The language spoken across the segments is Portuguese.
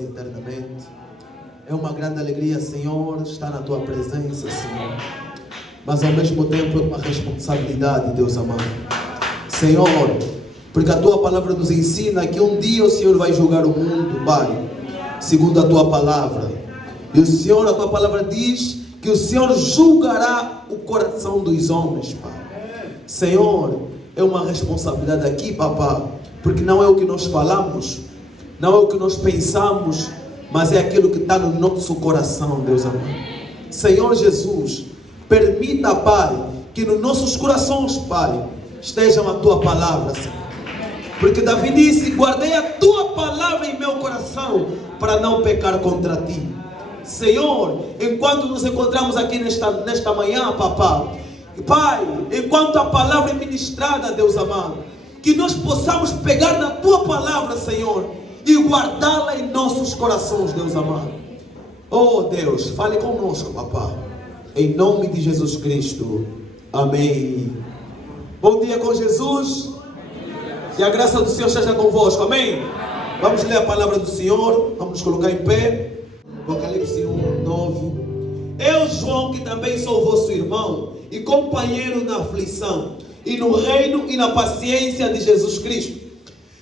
nós eternamente. É uma grande alegria, Senhor, estar na Tua presença, Senhor. Mas ao mesmo tempo é uma responsabilidade, Deus amado. Senhor, porque a Tua palavra nos ensina que um dia o Senhor vai julgar o mundo, Pai, segundo a Tua palavra. E o Senhor, a Tua palavra diz que o Senhor julgará o coração dos homens, Pai. Senhor, é uma responsabilidade aqui, Papá, porque não é o que nós falamos, não é o que nós pensamos, mas é aquilo que está no nosso coração, Deus amado. Senhor Jesus, permita, Pai, que nos nossos corações, Pai, estejam a Tua palavra, Senhor. Porque Davi disse: guardei a Tua palavra em meu coração para não pecar contra Ti. Senhor, enquanto nos encontramos aqui nesta manhã, Papá, Pai, enquanto a palavra é ministrada, Deus amado, que nós possamos pegar na Tua palavra, Senhor, e guardá-la em nossos corações, Deus amado. Oh Deus, fale conosco, Papá, em nome de Jesus Cristo. Amém. Bom dia com Jesus. Que a graça do Senhor esteja convosco. Amém. Vamos ler a palavra do Senhor. Vamos nos colocar em pé. Apocalipse 1, 9. Eu, João, que também sou vosso irmão e companheiro na aflição e no reino e na paciência de Jesus Cristo,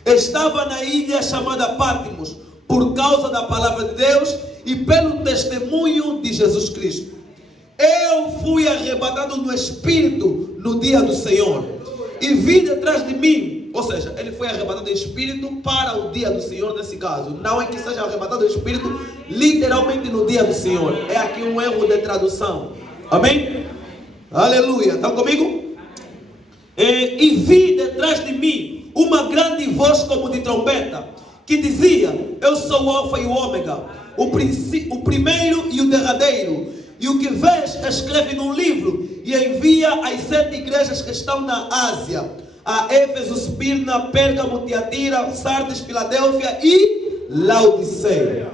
estava na ilha chamada Patmos por causa da palavra de Deus e pelo testemunho de Jesus Cristo. Eu fui arrebatado no Espírito no dia do Senhor e vi detrás de mim, ou seja, ele foi arrebatado em Espírito para o dia do Senhor nesse caso. Não é que seja arrebatado em Espírito literalmente no dia do Senhor. É aqui um erro de tradução. Amém? Aleluia. Estão comigo? E vi detrás de mim uma grande voz como de trombeta, que dizia: eu sou o Alfa e o Ômega, o primeiro e o derradeiro. E o que vês, escreve num livro e envia às 7 igrejas que estão na Ásia: a Éfeso, Esmirna, Pérgamo, Tiatira, Sardes, Filadélfia e Laodiceia.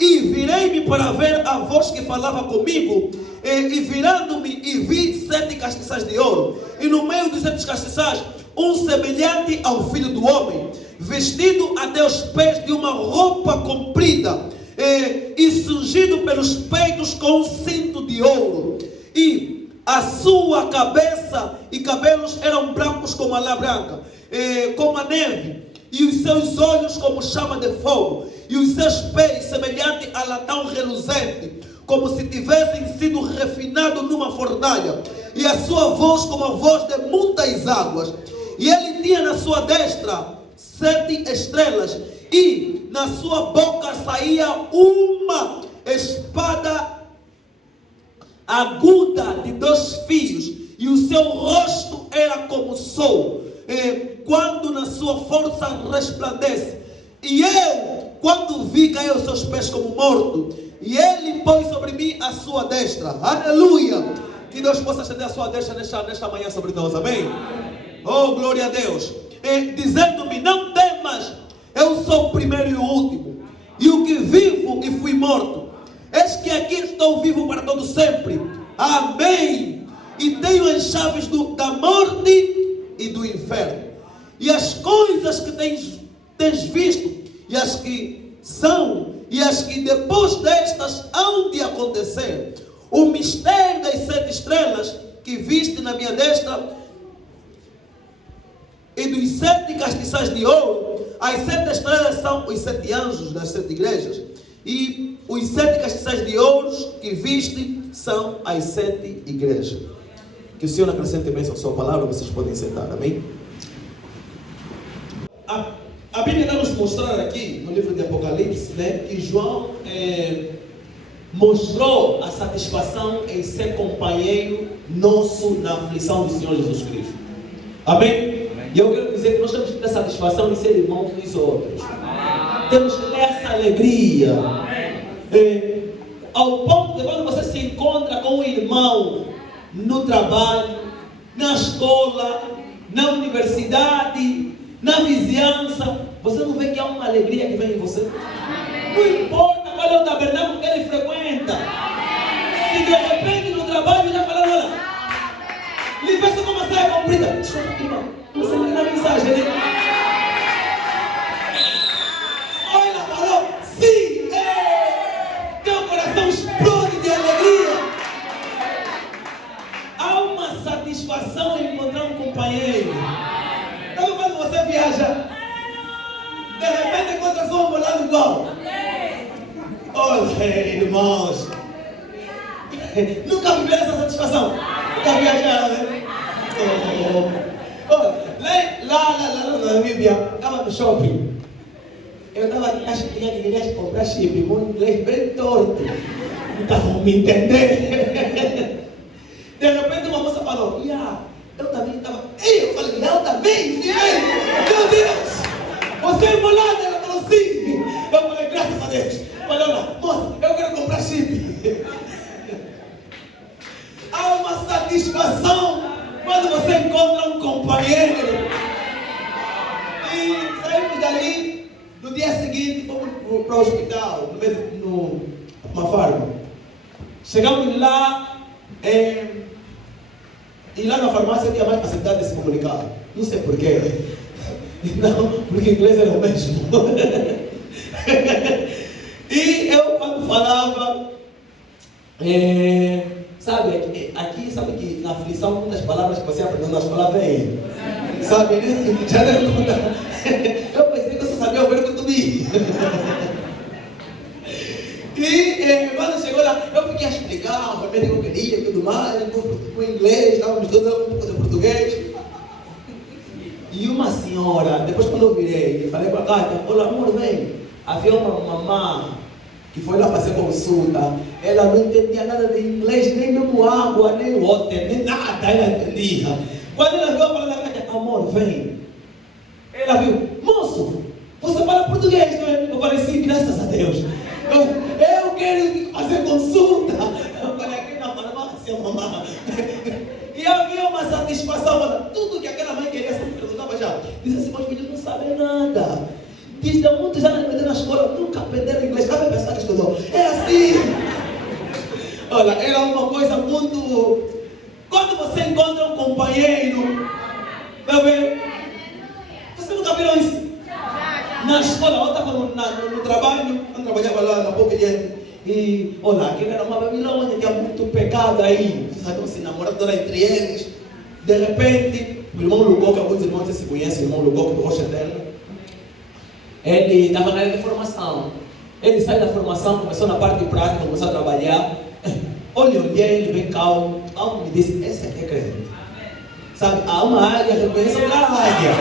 E virei-me para ver a voz que falava comigo, e virando-me e vi 7 castiçais de ouro, e no meio dos 7 castiçais um semelhante ao Filho do Homem, vestido até os pés de uma roupa comprida, e cingido pelos peitos com um cinto de ouro, e a sua cabeça e cabelos eram brancos como a lã branca, como a neve, e os seus olhos como chama de fogo, e os seus pés semelhante a latão reluzente, como se tivessem sido refinados numa fornalha, e a sua voz como a voz de muitas águas. E ele tinha na sua destra 7 estrelas, e na sua boca saía uma espada aguda de 2 fios, e o seu rosto era como o sol, quando na sua força resplandece. E eu, quando vi, caí aos seus pés como morto, e ele pôs sobre mim a sua destra. Aleluia! Que Deus possa estender a sua destra nesta manhã sobre nós. Amém? Oh, glória a Deus! Dizendo-me: não temas, eu sou o primeiro e o último, e o que vivo e fui morto. Eis que aqui estou vivo para todo sempre. Amém. E tenho as chaves da morte e do inferno. E as coisas que tens visto, e as que são, e as que depois destas hão de acontecer. O mistério das 7 estrelas que viste na minha destra, e dos 7 castiçais de ouro. As 7 estrelas são os 7 anjos das 7 igrejas, e os 7 castiçais de ouro que viste são as 7 igrejas. Que o Senhor acrescente bênção à sua palavra. Vocês podem sentar. Amém? A Bíblia vai nos mostrar aqui no livro de Apocalipse, né, que João mostrou a satisfação em ser companheiro nosso na aflição do Senhor Jesus Cristo. Amém? E eu quero dizer que nós temos que ter satisfação em ser irmãos uns outros. Temos que ter essa alegria. Ao ponto de quando você se encontra com um irmão no trabalho, na escola, na universidade, na vizinhança, você não vê que há uma alegria que vem em você? Não importa qual é o tabernáculo que ele frequenta. Se de repente no trabalho já falando: olha, lhe veste com uma saia comprida. Desculpa, irmão, você me dá mensagem, né? Olha, falou: sim, companheiro. Então quando você viaja, de repente encontra só um bolado igual. Olha, irmãos, nunca viveram essa satisfação? Nunca viajaram, né? Olha, lá na Namíbia, estava no shopping. Eu estava acho que queria comprar chip, com um inglês bem torto. Não estavam me entendendo. De repente uma moça falou, eu também estava. Eu falei, eu também, meu Deus! Você é bolada? Ela falou, sim. Eu falei, graças a Deus. Falei, olha, moça, eu quero comprar chip. Há uma satisfação quando você encontra um companheiro. E saímos dali. No dia seguinte, fomos para o hospital, numa farma. Chegamos lá, e lá na farmácia tinha mais facilidade de se comunicar. Não sei porquê. Não, porque o inglês era o mesmo. E eu, quando falava, sabe que na aflição, muitas palavras que você aprendeu na escola vêm. Sabe, né? Já eu pensei que eu só sabia o verbo to be. E quando chegou lá, eu fiquei a explicar o remédio que eu queria, tudo mais, com inglês, estávamos estudando um pouco de português. E uma senhora, depois quando eu virei, e falei para a Cátia, olha amor, vem. Havia uma mamã que foi lá fazer consulta, ela não entendia nada de inglês, nem mesmo água, nem water, nem nada, ela entendia. Quando ela viu a palavra da Cátia, amor, vem. Ela viu, moço, você fala português, não é? Eu falei, sim, graças a Deus. Eu quero fazer consulta. Eu falei, aqui na farmácia, mamãe. E havia uma satisfação, tudo que aquela mãe queria, sempre perguntava já. Diz assim, meus filhos não sabem nada. Diz, há muitos anos que na escola, nunca aprenderam inglês. Sabe pensar que estudou? É assim. Olha, era uma coisa muito... Quando você encontra um companheiro, tá vendo? Você nunca viram isso? Na escola, eu estava no trabalho, eu trabalhava lá na pouca gente. E, olha, aquilo era uma Babilônia, tinha muito pecado aí. Vocês sabem, se namorando entre eles. De repente, o irmão Lucó, que alguns irmãos se conhecem, o irmão Lucó do Rocha Eterna, ele estava na área de formação. Ele saiu da formação, começou na parte prática, começou a trabalhar. Olhei, ele bem calmo. Algo me disse, esse aqui é crente. Sabe, há uma águia, reconheça a águia.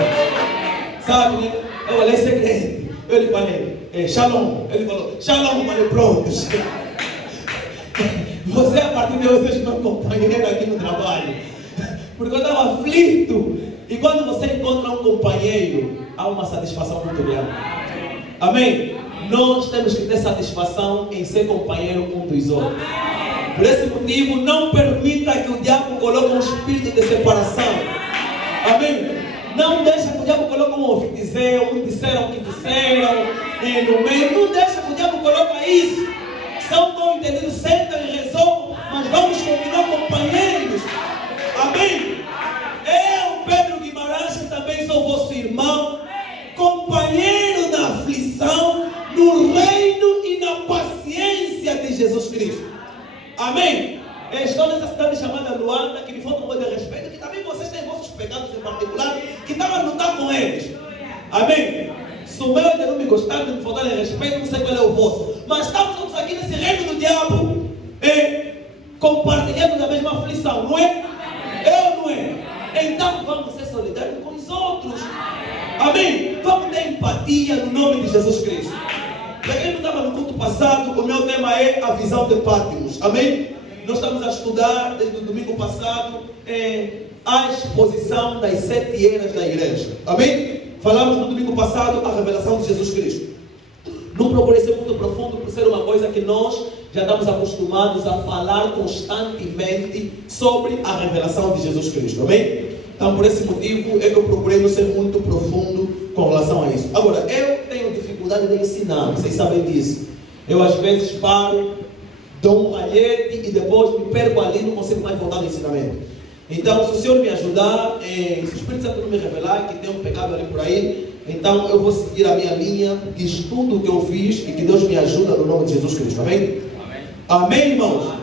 Sabe, né? Eu olhei, esse é crente. Eu lhe falei, shalom. Ele falou, shalom, falei, pronto. Você, a partir de hoje, é meu companheiro aqui no trabalho. Porque eu estava aflito. E quando você encontra um companheiro, há uma satisfação muito grande. Amém? Nós temos que ter satisfação em ser companheiro um dos outros. Por esse motivo, não permita que o diabo coloque um espírito de separação. Amém? Não deixa que o diabo coloque um ouvi dizer, um disseram que disseram, no meio. Não deixa que o diabo coloque isso. São mal entendidos, sentam e resolvam, mas vamos continuar companheiros. Amém? Eu, Pedro Guimarães, também sou vosso irmão, companheiro na aflição, no reino e na paciência de Jesus Cristo. Amém? Estou nessa cidade chamada Luanda, que me falta um pouco de respeito, que também vocês têm vossos pecados em particular, que estavam a lutar com eles. Amém? Se o meu é de não me gostar, de me faltar de respeito, não sei qual é o vosso. Mas estamos todos aqui nesse reino do diabo, compartilhando da mesma aflição, não é? É ou não é? Então vamos ser solidários com os outros. Amém? Vamos ter empatia no nome de Jesus Cristo. Para quem não estava no culto passado, o meu tema é a visão de Patmos. Amém? Nós estamos a estudar desde o domingo passado a exposição das 7 eras da igreja. Amém? Falamos no domingo passado a revelação de Jesus Cristo. Não procurei ser muito profundo por ser uma coisa que nós já estamos acostumados a falar constantemente sobre a revelação de Jesus Cristo. Amém? Então, por esse motivo é que eu procurei não ser muito profundo com relação a isso. Agora, eu tenho dificuldade de ensinar, vocês sabem disso. Eu às vezes paro, dou um ralhete e depois me perco ali, não consigo mais voltar no ensinamento. Então, se o Senhor me ajudar, se o Espírito Santo não me revelar que tem um pecado ali por aí, então eu vou seguir a minha linha de estudo que eu fiz e que Deus me ajuda no nome de Jesus Cristo. Amém? Amém, irmãos?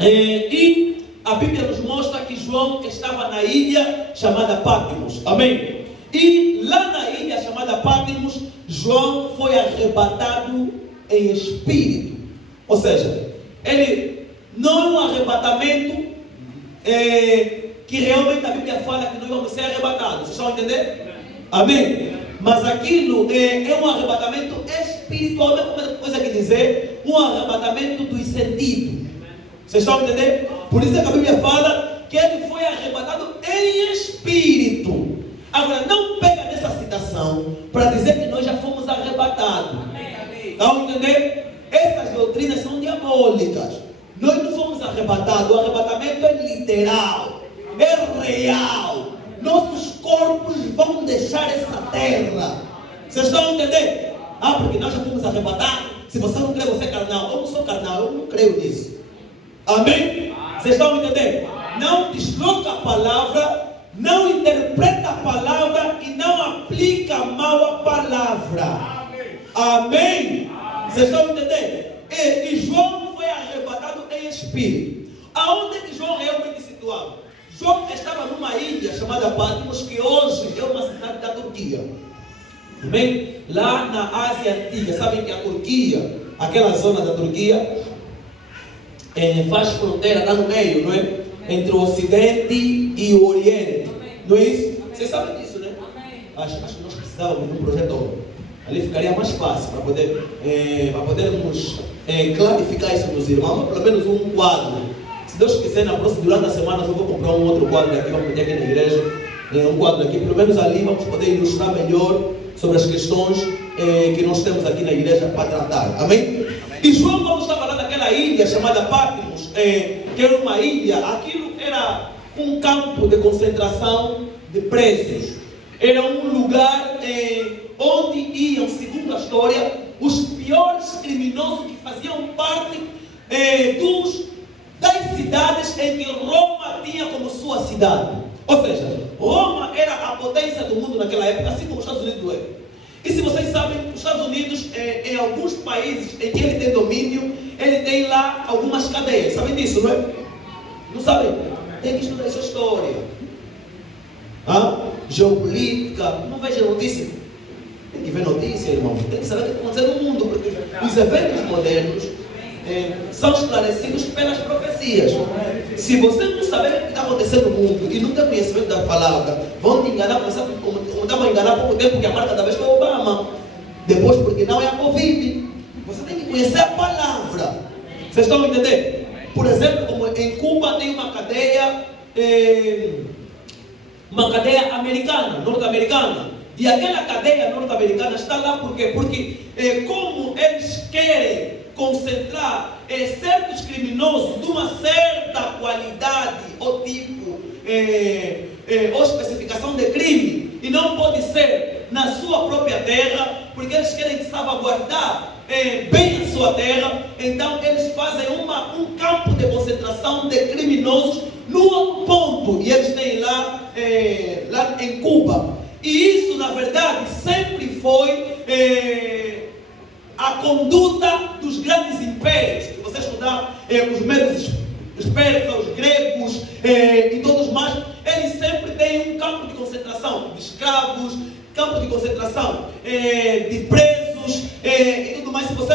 E a Bíblia nos mostra que João estava na ilha chamada Patmos. Amém? E lá na ilha chamada Patmos, João foi arrebatado em espírito. Ou seja, ele não é um arrebatamento que realmente a Bíblia fala que nós vamos ser arrebatados. Vocês estão a entender? Amém? Mas aquilo é um arrebatamento espiritual, não é coisa que dizer, um arrebatamento dos sentidos. Vocês estão a entender? Por isso é que a Bíblia fala que ele foi arrebatado em espírito. Agora, não pega nessa citação para dizer que nós já fomos arrebatados. Estão a entender? Essas doutrinas são diabólicas. Nós não fomos arrebatados. O arrebatamento é literal, é real. Nossos corpos vão deixar essa terra. Vocês estão a entender? Porque nós já fomos arrebatados. Se você não crê, você é carnal. Eu não sou carnal, eu não creio nisso. Amém? Vocês estão a entender? Não desloca a palavra, não interpreta a palavra e não aplica mal a palavra. Amém? Vocês estão a entender? E João foi arrebatado em espírito. Aonde é que João realmente se situava? João estava numa ilha chamada Patmos, que hoje é uma cidade da Turquia. Amém? Lá na Ásia Antiga. Sabem que a Turquia, aquela zona da Turquia, faz fronteira, está no meio, não é? Entre o Ocidente e o Oriente. Não é isso? Vocês sabem disso, né? Acho que nós precisávamos de um projetor. Ali ficaria mais fácil para podermos clarificar isso nos irmãos, pelo menos um quadro. Se Deus quiser, durante a semana eu vou comprar um outro quadro aqui, vamos meter aqui na igreja, um quadro aqui, pelo menos ali vamos poder ilustrar melhor sobre as questões que nós temos aqui na igreja para tratar. Amém? E João, quando estava lá naquela ilha chamada Patmos, que era uma ilha, aquilo era um campo de concentração de presos. Era um lugar onde iam, segundo a história, os piores criminosos que faziam parte das cidades em que Roma tinha como sua cidade. Ou seja, Roma era a potência do mundo naquela época, assim como os Estados Unidos é. E se vocês sabem, os Estados Unidos, em alguns países em que ele tem domínio, ele tem lá algumas cadeias. Sabem disso, não é? Não sabem? Tem que estudar essa história. Geopolítica, não veja notícia. Tem que ver notícia, irmão. Tem que saber o que está acontecendo no mundo, porque os eventos modernos são esclarecidos pelas profecias. Se você não saber o que está acontecendo no mundo e não tem conhecimento da palavra, vão te enganar, como estavam a enganar há pouco tempo, que a marca da vez foi o Obama. Depois, porque não é a Covid. Você tem que conhecer a palavra. Vocês estão a entender? Por exemplo, como em Cuba tem uma cadeia americana, norte-americana. E aquela cadeia norte-americana está lá por quê? Porque como eles querem concentrar certos criminosos de uma certa qualidade ou tipo ou especificação de crime, e não pode ser na sua própria terra, porque eles querem salvaguardar bem a sua terra. Então eles fazem um campo de concentração de criminosos num ponto, e eles têm lá em Cuba. E isso, na verdade, sempre foi a conduta dos grandes impérios. Se você estudar os medos, os persas, os gregos e todos mais, eles sempre têm um campo de concentração de escravos, campo de concentração de presos e tudo mais. Se você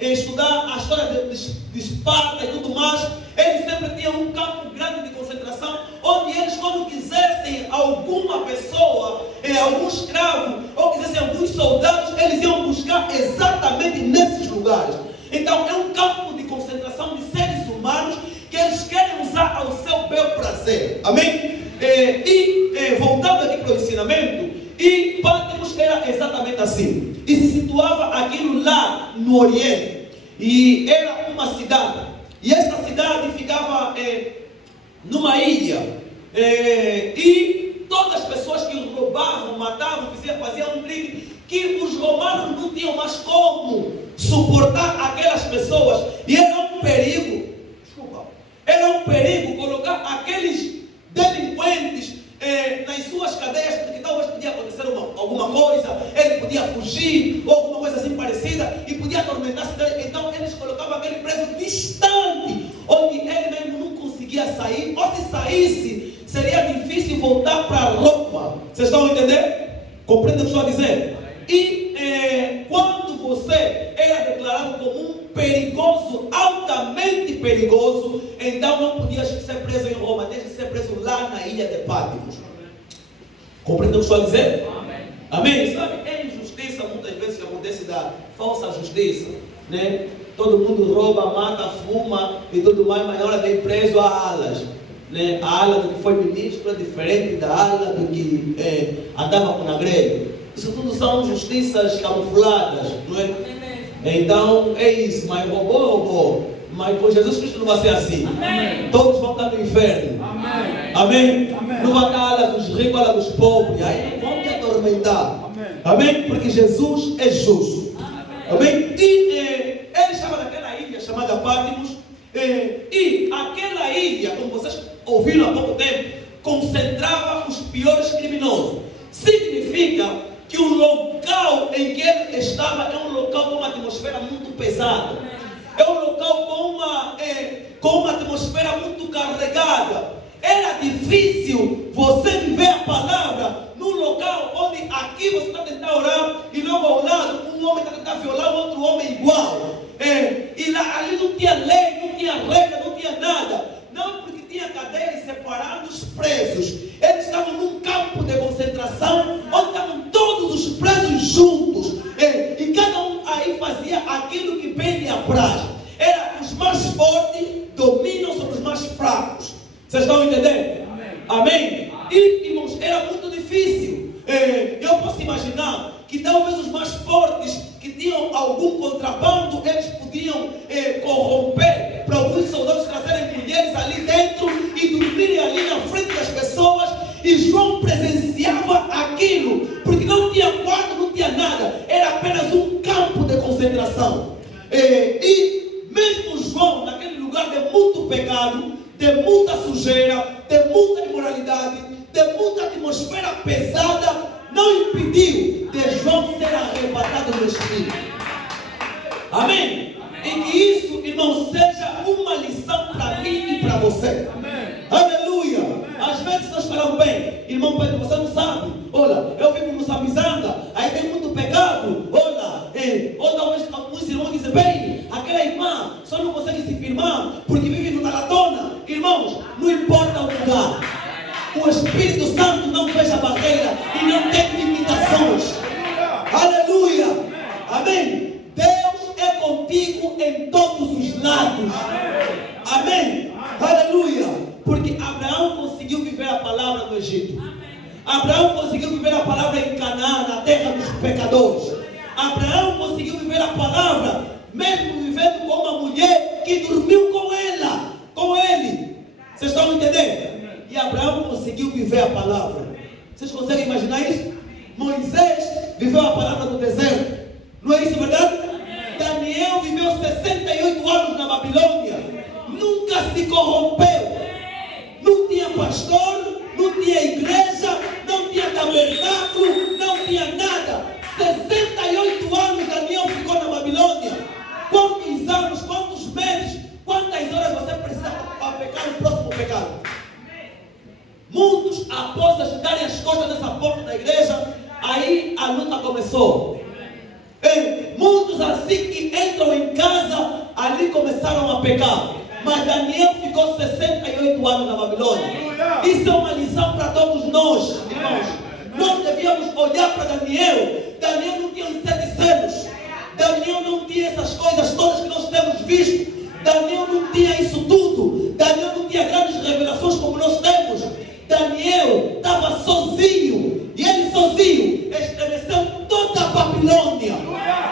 estudar a história de Esparta e tudo mais, eles sempre tinham um campo grande de concentração, onde eles, quando quisessem alguma pessoa, algum escravo, ou quisessem alguns soldados, eles iam buscar exatamente nesses lugares. Então é um campo de concentração de seres humanos que eles querem usar ao seu bel prazer. Amém? Voltando aqui para o ensinamento, e Patmos era exatamente assim. E se situava aquilo lá no Oriente. E era uma cidade. E esta cidade ficava numa ilha. E todas as pessoas que roubavam, matavam, faziam um crime que os romanos não tinham mais como suportar aquelas pessoas. E era um perigo. Era um perigo colocar aqueles delinquentes nas suas cadeias, porque talvez podia acontecer alguma coisa, ele podia fugir, ou alguma coisa assim parecida, e podia atormentar a cidade. Então eles colocavam aquele preso distante, onde ele mesmo não conseguia sair, ou se saísse, voltar para Roma. Vocês estão a entender? Compreende o que estou a dizer? E quando você era declarado como um perigoso, altamente perigoso, então não podias ser preso em Roma, tinhas que ser preso lá na ilha de Patmos. Compreende o que estou a dizer? Amém. Amém? Sabe, é injustiça muitas vezes que acontece da falsa justiça, né? Todo mundo rouba, mata, fuma e tudo mais, mas na hora de ir preso há alas, né? A ala do que foi ministro é diferente da ala do que andava na greve. Isso tudo são justiças camufladas, não é? Então é isso, mas roubou. Mas com Jesus Cristo não vai ser assim. Amém. Todos vão estar no inferno. Amém. Amém. Amém. Não vai estar a ala dos ricos, a ala dos pobres. Aí vão te atormentar. Amém. Amém. Porque Jesus é justo. Amém. E ele estava naquela ilha chamada Patmos. E aquela ilha, como vocês ouviram há pouco tempo, concentrava os piores criminosos. Significa que o local em que ele estava é um local com uma atmosfera muito pesada. É um local com uma atmosfera muito carregada. Era difícil você viver a palavra num local onde aqui você está tentando orar e logo ao lado um homem está tentando violar outro homem igual. E lá, ali não tinha lei, não tinha regra, não tinha nada. Não, porque tinha cadeias separando os presos. Eles estavam num campo de concentração onde estavam todos os presos juntos. E cada um aí fazia aquilo que bem lhe apraz. Era os mais fortes dominam sobre os mais fracos. Vocês estão entendendo? Amém? E, irmãos, era muito difícil. Eu posso imaginar que talvez os mais fortes que tinham algum contrabando, eles podiam corromper para alguns soldados trazerem mulheres ali dentro e dormirem ali na frente das pessoas. E João presenciava aquilo, porque não tinha quarto, não tinha nada, era apenas um campo de concentração. E mesmo João, naquele lugar de muito pecado, de muita sujeira, de muita imoralidade, de muita atmosfera pesada, não impediu de João ser arrebatado do Espírito. Amém? E que isso, irmão, seja uma lição para mim e para você. Amém. Aleluia. Às vezes nós falamos bem, irmão Pedro, você não sabe. Olha, eu vivo no Samizanga, aí tem muito pecado. Olha, ou talvez alguns irmãos dizem bem, aquela irmã só não consegue se firmar porque vive no Taratona. Irmãos, não importa o lugar. O Espírito Santo não fecha barreira e não tem limitações. Aleluia. Amém. Deus é contigo em todos os lados. Amém. Aleluia. Porque Abraão conseguiu viver a palavra no Egito. Abraão conseguiu viver a palavra em Canaã, na terra dos pecadores. Abraão conseguiu viver a palavra, mesmo vivendo com uma mulher que dormiu com ela, com ele. Vocês estão entendendo? E Abraão conseguiu viver a palavra. Vocês conseguem imaginar isso? Moisés viveu a palavra no deserto. Não é isso verdade? Daniel viveu 68 anos na Babilônia. Nunca se corrompeu. Não tinha pastor, não tinha igreja, não tinha tabernáculo, não tinha nada. 68 anos Daniel ficou na Babilônia. Quantos anos, quantos meses, quantas horas você precisa para pecar o próximo pecado? Muitos, após darem as costas nessa porta da igreja, aí a luta começou. Muitos assim que entram em casa, ali começaram a pecar. Mas Daniel ficou 68 anos na Babilônia. Isso é uma lição para todos nós, irmãos. Nós devíamos olhar para Daniel. Daniel não tinha os 7 selos. Daniel não tinha essas coisas todas que nós temos visto. Daniel não tinha isso tudo. Daniel não tinha grandes revelações como nós temos. Daniel estava sozinho. E ele sozinho estremeceu toda a Babilônia.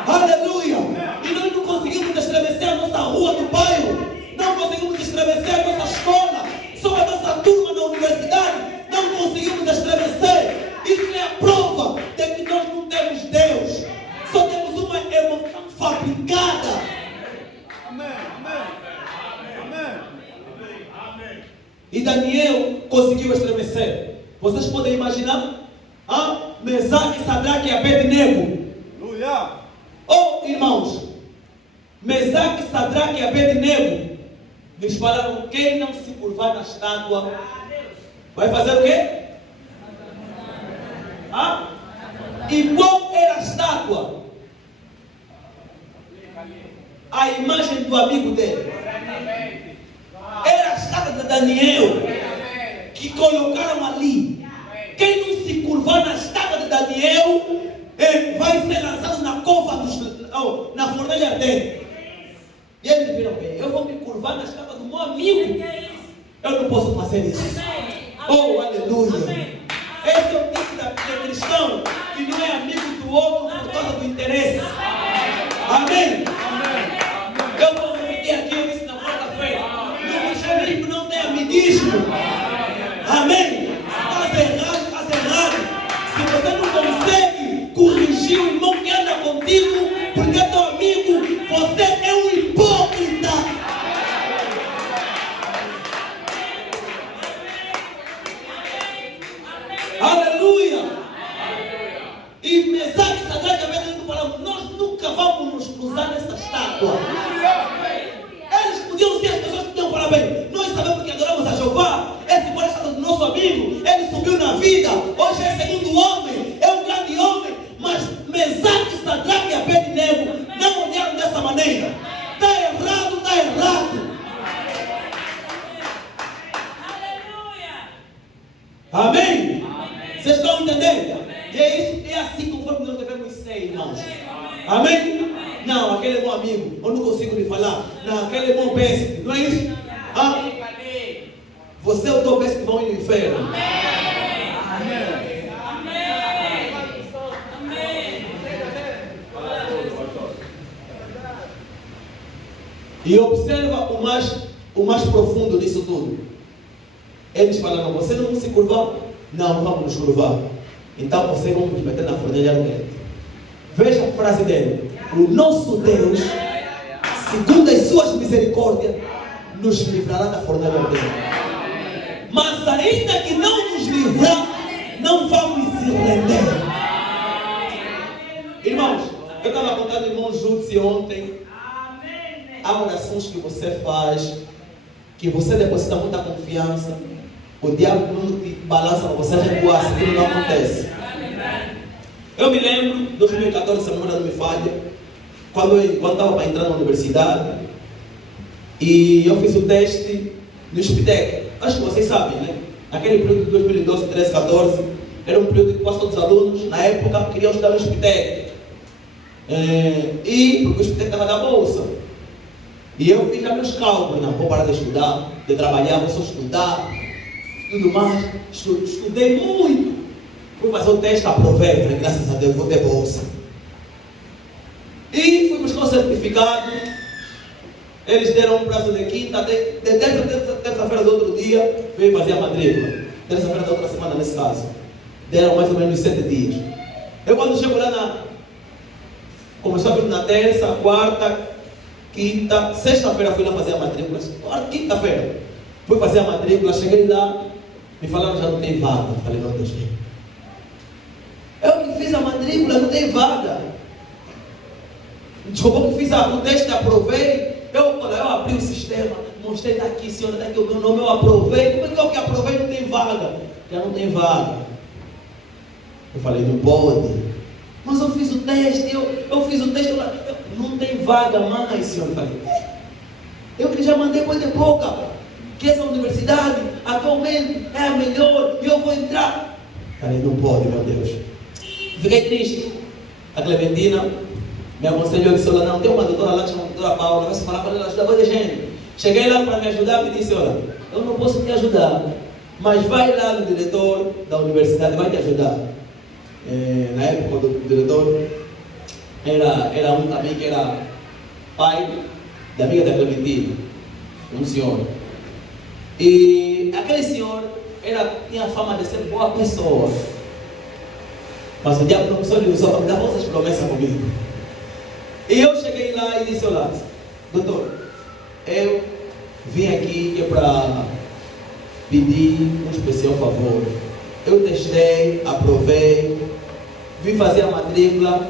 Aleluia. E nós não conseguimos estremecer a nossa rua do bairro. Não conseguimos estremecer a nossa escola. Só a nossa turma na universidade. Não conseguimos estremecer. Isso é a prova de que nós não temos Deus. Só temos uma emoção fabricada. Amém. E Daniel conseguiu estremecer. Vocês podem imaginar? Mesaque, Sadraque e Abednego. Oh, irmãos, Mesaque, Sadraque e Abednego, eles falaram: quem não se curvar na estátua vai fazer o quê? E qual era a estátua? A imagem do amigo dele. Era a estátua de Daniel que colocaram ali. Quem não se curvar na estátua de Daniel vai ser lançado na cova na fornalha ardente. E eles viram bem, eu vou me curvar na estátua do meu amigo. Eu não posso fazer isso. Oh, aleluia. Esse é o tipo de cristão que não é amigo do outro por causa do interesse. Amém? Eu vou repetir aqui, eu disse na quarta-feira. No cristianismo não tem amiguismo. Amém? Estás errado, estás errado. Se você não consegue corrigir o irmão que anda contigo, porque é teu amigo, você é um hipócrita. Aleluia! E Mesaque e Sadraque e Abednego falaram: nós nunca vamos nos cruzar nessa estátua. Eles podiam ser as pessoas que podiam falar bem. Nós sabemos que adoramos a Jeová. Esse foi a estátua do nosso amigo. Ele subiu na vida. Hoje é segundo homem. É um grande homem. Mas Mesaque, Sadraque e Abednego não olharam dessa maneira. Está errado, está errado. Amém? Vocês estão entendendo? E é isso, é assim conforme nós devemos ser, irmãos. Amém? Não, aquele é meu amigo, eu não consigo lhe falar. Não, aquele é meu best, não é isso? Você é o teu best que vão ir no inferno. E observa o mais profundo disso tudo. Eles falaram: você não vai se curvar? Não, vamos nos curvar. Então você vamos nos meter na fornalha ardente. Veja a frase dele: o nosso Deus, segundo as suas misericórdias, nos livrará da fornalha ardente. Mas ainda que não nos livrar, não vamos se render. Irmãos, eu estava contando ao irmão Júdice ontem. Há orações que você faz, que você deposita muita confiança. O diabo não te balança para você recuar, se aquilo não acontece. Eu me lembro, 2014, se a memória não me falha, quando estava para entrar na universidade, e eu fiz o teste no SPTEC. Acho que vocês sabem, né? Naquele período de 2012, 13, 14, era um período que quase todos os alunos, na época, queriam estudar no SPTEC. E porque o SPTEC estava na bolsa. E eu fiz já meus cálculos: não vou parar de estudar, de trabalhar, vou só estudar, tudo mais. Estudei muito. Fui fazer o teste, aprovei, né? Graças a Deus, vou ter bolsa. E fui buscar o certificado. Eles deram um prazo de quinta, terça-feira do outro dia, veio fazer a matrícula. Terça-feira da outra semana, nesse caso. Deram mais ou menos 7 dias. Eu, quando chego lá começou a vir na terça, quarta, quinta, sexta-feira fui lá fazer a matrícula. Quinta-feira fui fazer a matrícula, cheguei lá, me falaram: já não tem vaga. Falei: não, Deus tem. Eu que fiz a matrícula, não tem vaga. Desculpa, que fiz o teste, aprovei. Eu abri o sistema, mostrei: está aqui, senhora, está aqui o meu nome, eu aprovei. Como é que eu que aprovei não tem vaga? Já não tem vaga. Eu falei: não pode. Mas eu fiz o teste, eu fiz o teste, não tem vaga mais, senhor. Eu falei: eu que já mandei coisa de boca, que essa universidade atualmente é a melhor e eu vou entrar. Falei: não pode, meu Deus. Fiquei triste. A Clementina me aconselhou e disse: olha, não, tem uma doutora lá que chama doutora Paula, vai se falar para ela, ajuda muita gente. Cheguei lá para me ajudar e disse: olha, eu não posso te ajudar, mas vai lá no diretor da universidade, vai te ajudar. Na época do diretor era um também que era pai da amiga da Clementina, um senhor. E aquele senhor tinha fama de ser boa pessoa, mas o diabo não só lhe usou para me dar outras promessas comigo. E eu cheguei lá e disse: olá, doutor, eu vim aqui para pedir um especial favor. Eu testei, aprovei, vim fazer a matrícula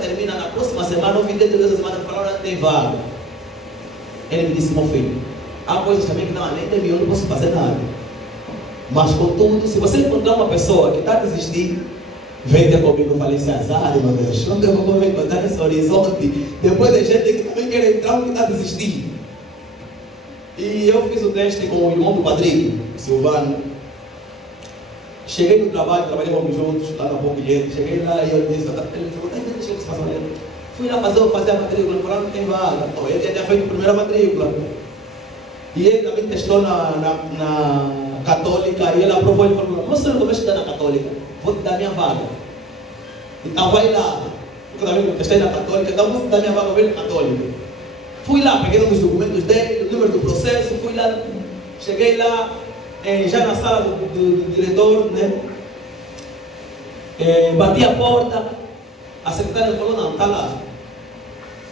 termina na próxima semana, eu vim dentro dessa semana para falar: não tem vaga. Ele me disse: meu filho, há coisas também que não, nem tem, eu não posso fazer nada. Mas contudo, se você encontrar uma pessoa que está a desistir, Vem ter comigo, eu falei assim, azar, meu Deus, onde eu vou encontrar esse horizonte? Depois de gente que também quer entrar, que está desistindo. E eu fiz o teste com o irmão do Padrinho, o Silvano. Cheguei no trabalho, trabalhávamos juntos, lá na Bom Cliente. Cheguei lá e eu disse, ele falou, deixa eu fazer uma. Fui lá fazer a matrícula, por lá não tem vaga. Ele já tinha feito a primeira matrícula. E ele também testou na Católica, e ele aprovou, ele falou, mas você não começa a estudar na Católica, vou te dar minha vaga. Então vai lá. Eu também testei na Católica, então vou te dar minha vaga, vou ver na Católica. Fui lá, peguei os documentos dele, o número do processo, fui lá, cheguei lá, já na sala do diretor, né? Bati a porta, a secretária falou, não, está lá.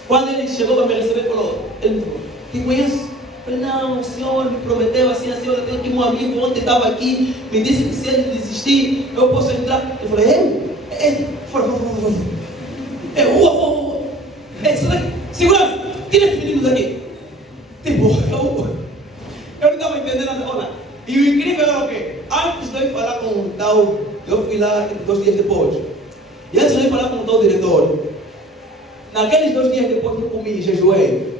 Quando ele chegou para me receber, ele falou, te conheço? Eu falei, não, o senhor me prometeu assim, eu tenho aqui um amigo, ontem estava aqui, me disse que se ele desistir, eu posso entrar. Eu falei, fora. Segurança, tira esse menino daqui. Tipo, eu não estava entendendo nada. Olha, e o incrível era o quê? Antes de eu ir falar com o tal, eu fui lá 2 dias depois. E antes de eu ir falar com o tal diretor, naqueles 2 dias depois que eu comi, jejuei.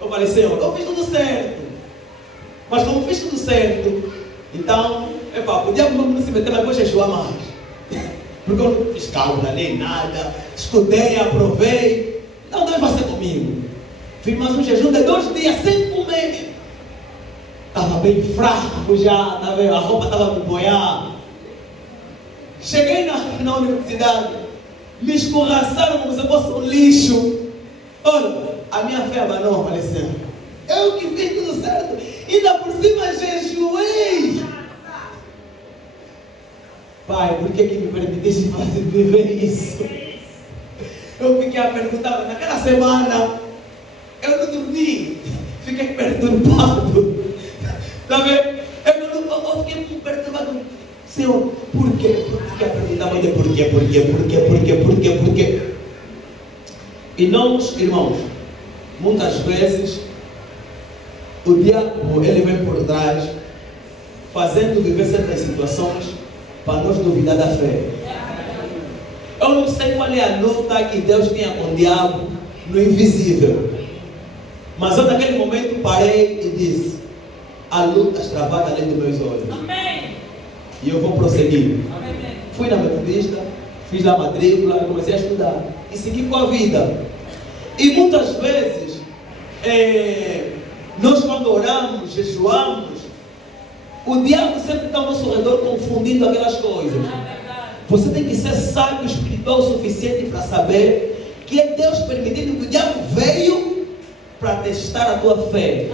Eu falei, Senhor, eu fiz tudo certo. Mas como fiz tudo certo, então, o diabo não se meter, mas vou jejuar mais. Porque eu não fiz cálculo nem nada, estudei, aprovei. Não deve fazer comigo. Fiz mais um jejum de 2 dias sem comer. Estava bem fraco já, a roupa estava me boiar. Cheguei na universidade, me escorraçaram como se fosse um lixo. Olha, a minha fé abanou, faleceu. Eu que fiz tudo certo, ainda por cima jejuei. Pai, por que me permitiste viver isso? Eu fiquei a perguntar, naquela semana, eu não dormi, fiquei perturbado. Tá vendo? Eu fiquei muito perturbado. Senhor, por quê? Fiquei a perguntar, por quê? E nós, irmãos, muitas vezes, o diabo, ele vem por trás, fazendo viver certas situações, para nos duvidar da fé. Eu não sei qual é a luta que Deus tinha com o diabo no invisível. Mas eu naquele momento parei e disse, a luta está travada além dos meus olhos. Amém. E eu vou prosseguir. Amém. Fui na metodista, fiz a matrícula, comecei a estudar e segui com a vida. E muitas vezes, nós quando oramos, jejuamos, o diabo sempre está ao nosso redor confundindo aquelas coisas. Você tem que ser sábio espiritual o suficiente para saber que é Deus permitindo que o diabo veio para testar a tua fé.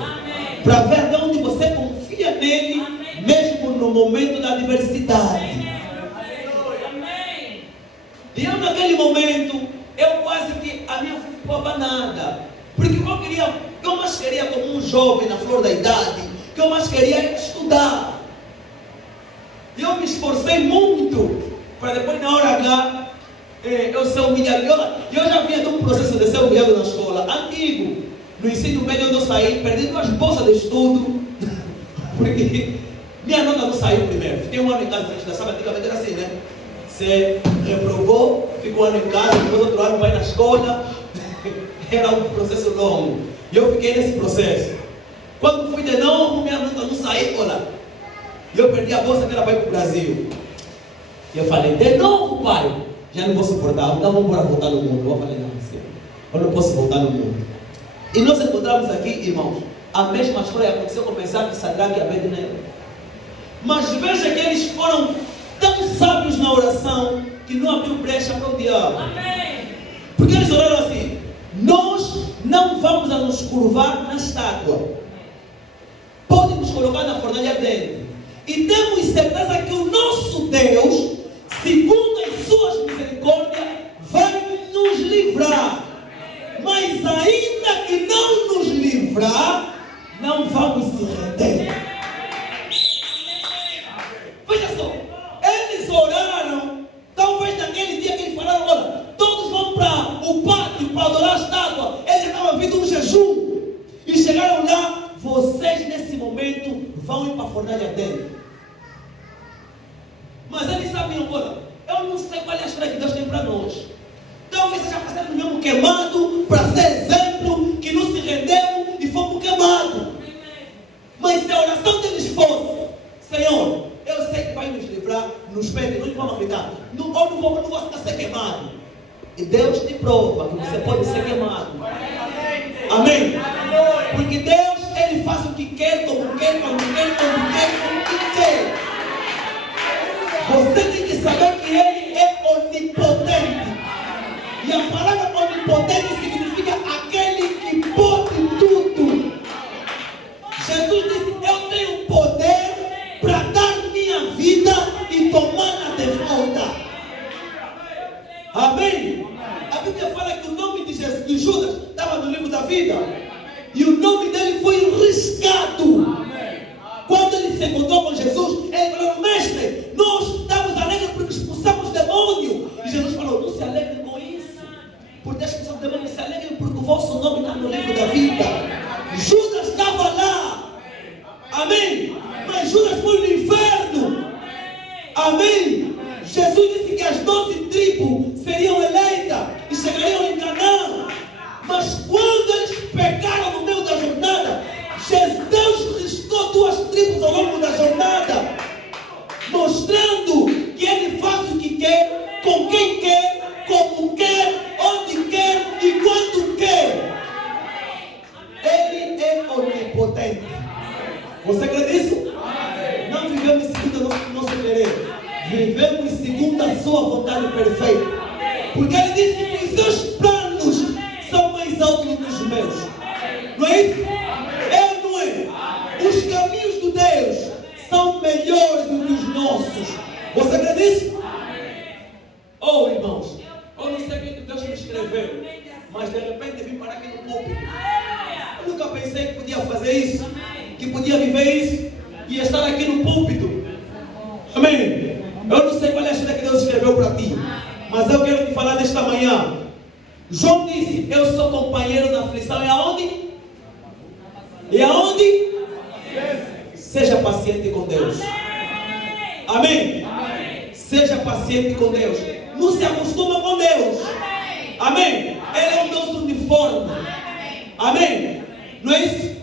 Para ver de onde você confia nele, mesmo no momento da adversidade. E eu naquele momento, eu quase que a minha fé ficou abanada. Porque eu mais queria como um jovem na flor da idade, que eu mais queria estudar. E eu me esforcei muito para depois na hora H eu ser humilhado. Eu já vinha de um processo de ser humilhado na escola, antigo. No ensino médio onde eu saí, perdi 2 bolsas de estudo, porque minha nota não saiu primeiro. Fiquei 1 ano em casa, sabe, antigamente era assim, né? Você reprovou, ficou 1 ano em casa, depois outro ano vai na escola. Era um processo longo. E eu fiquei nesse processo. Quando fui de novo, minha nota não saiu, olha. E eu perdi a bolsa que era para ir para o Brasil. E eu falei, de novo, pai, já não vou suportar, então vamos voltar no mundo. Eu falei, não, senhor, eu não posso voltar no mundo. E nós encontramos aqui, irmãos, a mesma história aconteceu com Mesaque, Sadraque e Abednego. Mas veja que eles foram tão sábios na oração que não abriu brecha para o diabo. Amém. Porque eles oraram assim, nós não vamos a nos curvar na estátua. Pode nos colocar na fornalha ardente. E temos certeza que o nosso Deus, segundo as suas misericórdias, vai nos livrar. Mas ainda que não nos livrar, não vamos se render. Veja só, eles oraram, talvez naquele dia que eles falaram, olha, todos vão para o pátio para adorar a estátua. Eles estavam vindo um jejum. E chegaram lá, vocês nesse momento vão ir para a fornalha dele. Mas eles sabiam, olha, eu Eu não sei qual é a história que Deus tem para nós. Talvez seja para ser mesmo queimado, para ser exemplo, que não se rendeu e fomos queimados. Mas se a oração deles fosse: Senhor, eu sei que vai nos livrar, nos pede, não vamos acreditar. Não vou ficar ser queimado. E Deus te prova que você pode ser queimado. Amém? Porque Deus, Ele faz o que quer, como quer, quando quer, como quer, como quer. Você tem que saber que Ele é onipotente. E a palavra onipotente significa aquele que pode tudo. Jesus disse: eu tenho poder para dar minha vida e tomar de volta. Amém? A Bíblia fala que o nome de Judas estava no livro da vida. E o nome dele foi riscado. Quando ele se encontrou com Jesus, ele falou: mestre, nós estamos alegres porque expulsamos demônio. E Jesus falou: não se alegrem com isso, porque as pessoas do demônio se alegrem porque o vosso nome está no livro da vida. Judas estava lá. Amém? Mas Judas foi no inferno. Amém? Jesus disse que as 12 tribos seriam eleitas e chegariam em Canaã. Mas quando eles pecaram no meio da jornada, Deus riscou 2 tribos ao longo da jornada, mostrando que Ele faz o que quer, com quem quer, como quer, onde quer e quando quer. Ele é onipotente. Você crê nisso? Não vivemos segundo o nosso querer, vivemos segundo a sua vontade perfeita. Porque Ele disse que os seus planos são mais altos do que os meus. Não é isso? É ou não é? Os caminhos de Deus são melhores do que os nossos. Você crê nisso? Oh, irmãos, eu não sei o que Deus me escreveu, mas de repente vim parar aqui no púlpito. Eu nunca pensei que podia fazer isso, que podia viver isso e estar aqui no púlpito. Amém? Eu não sei qual é a história que Deus escreveu para ti, mas eu quero te falar nesta manhã. João disse: eu sou companheiro da aflição. E aonde? E aonde? Seja paciente com Deus. Amém? Seja paciente com Deus. Não se acostuma com Deus. Amém? Ele é um Deus uniforme. Amém? Não é isso?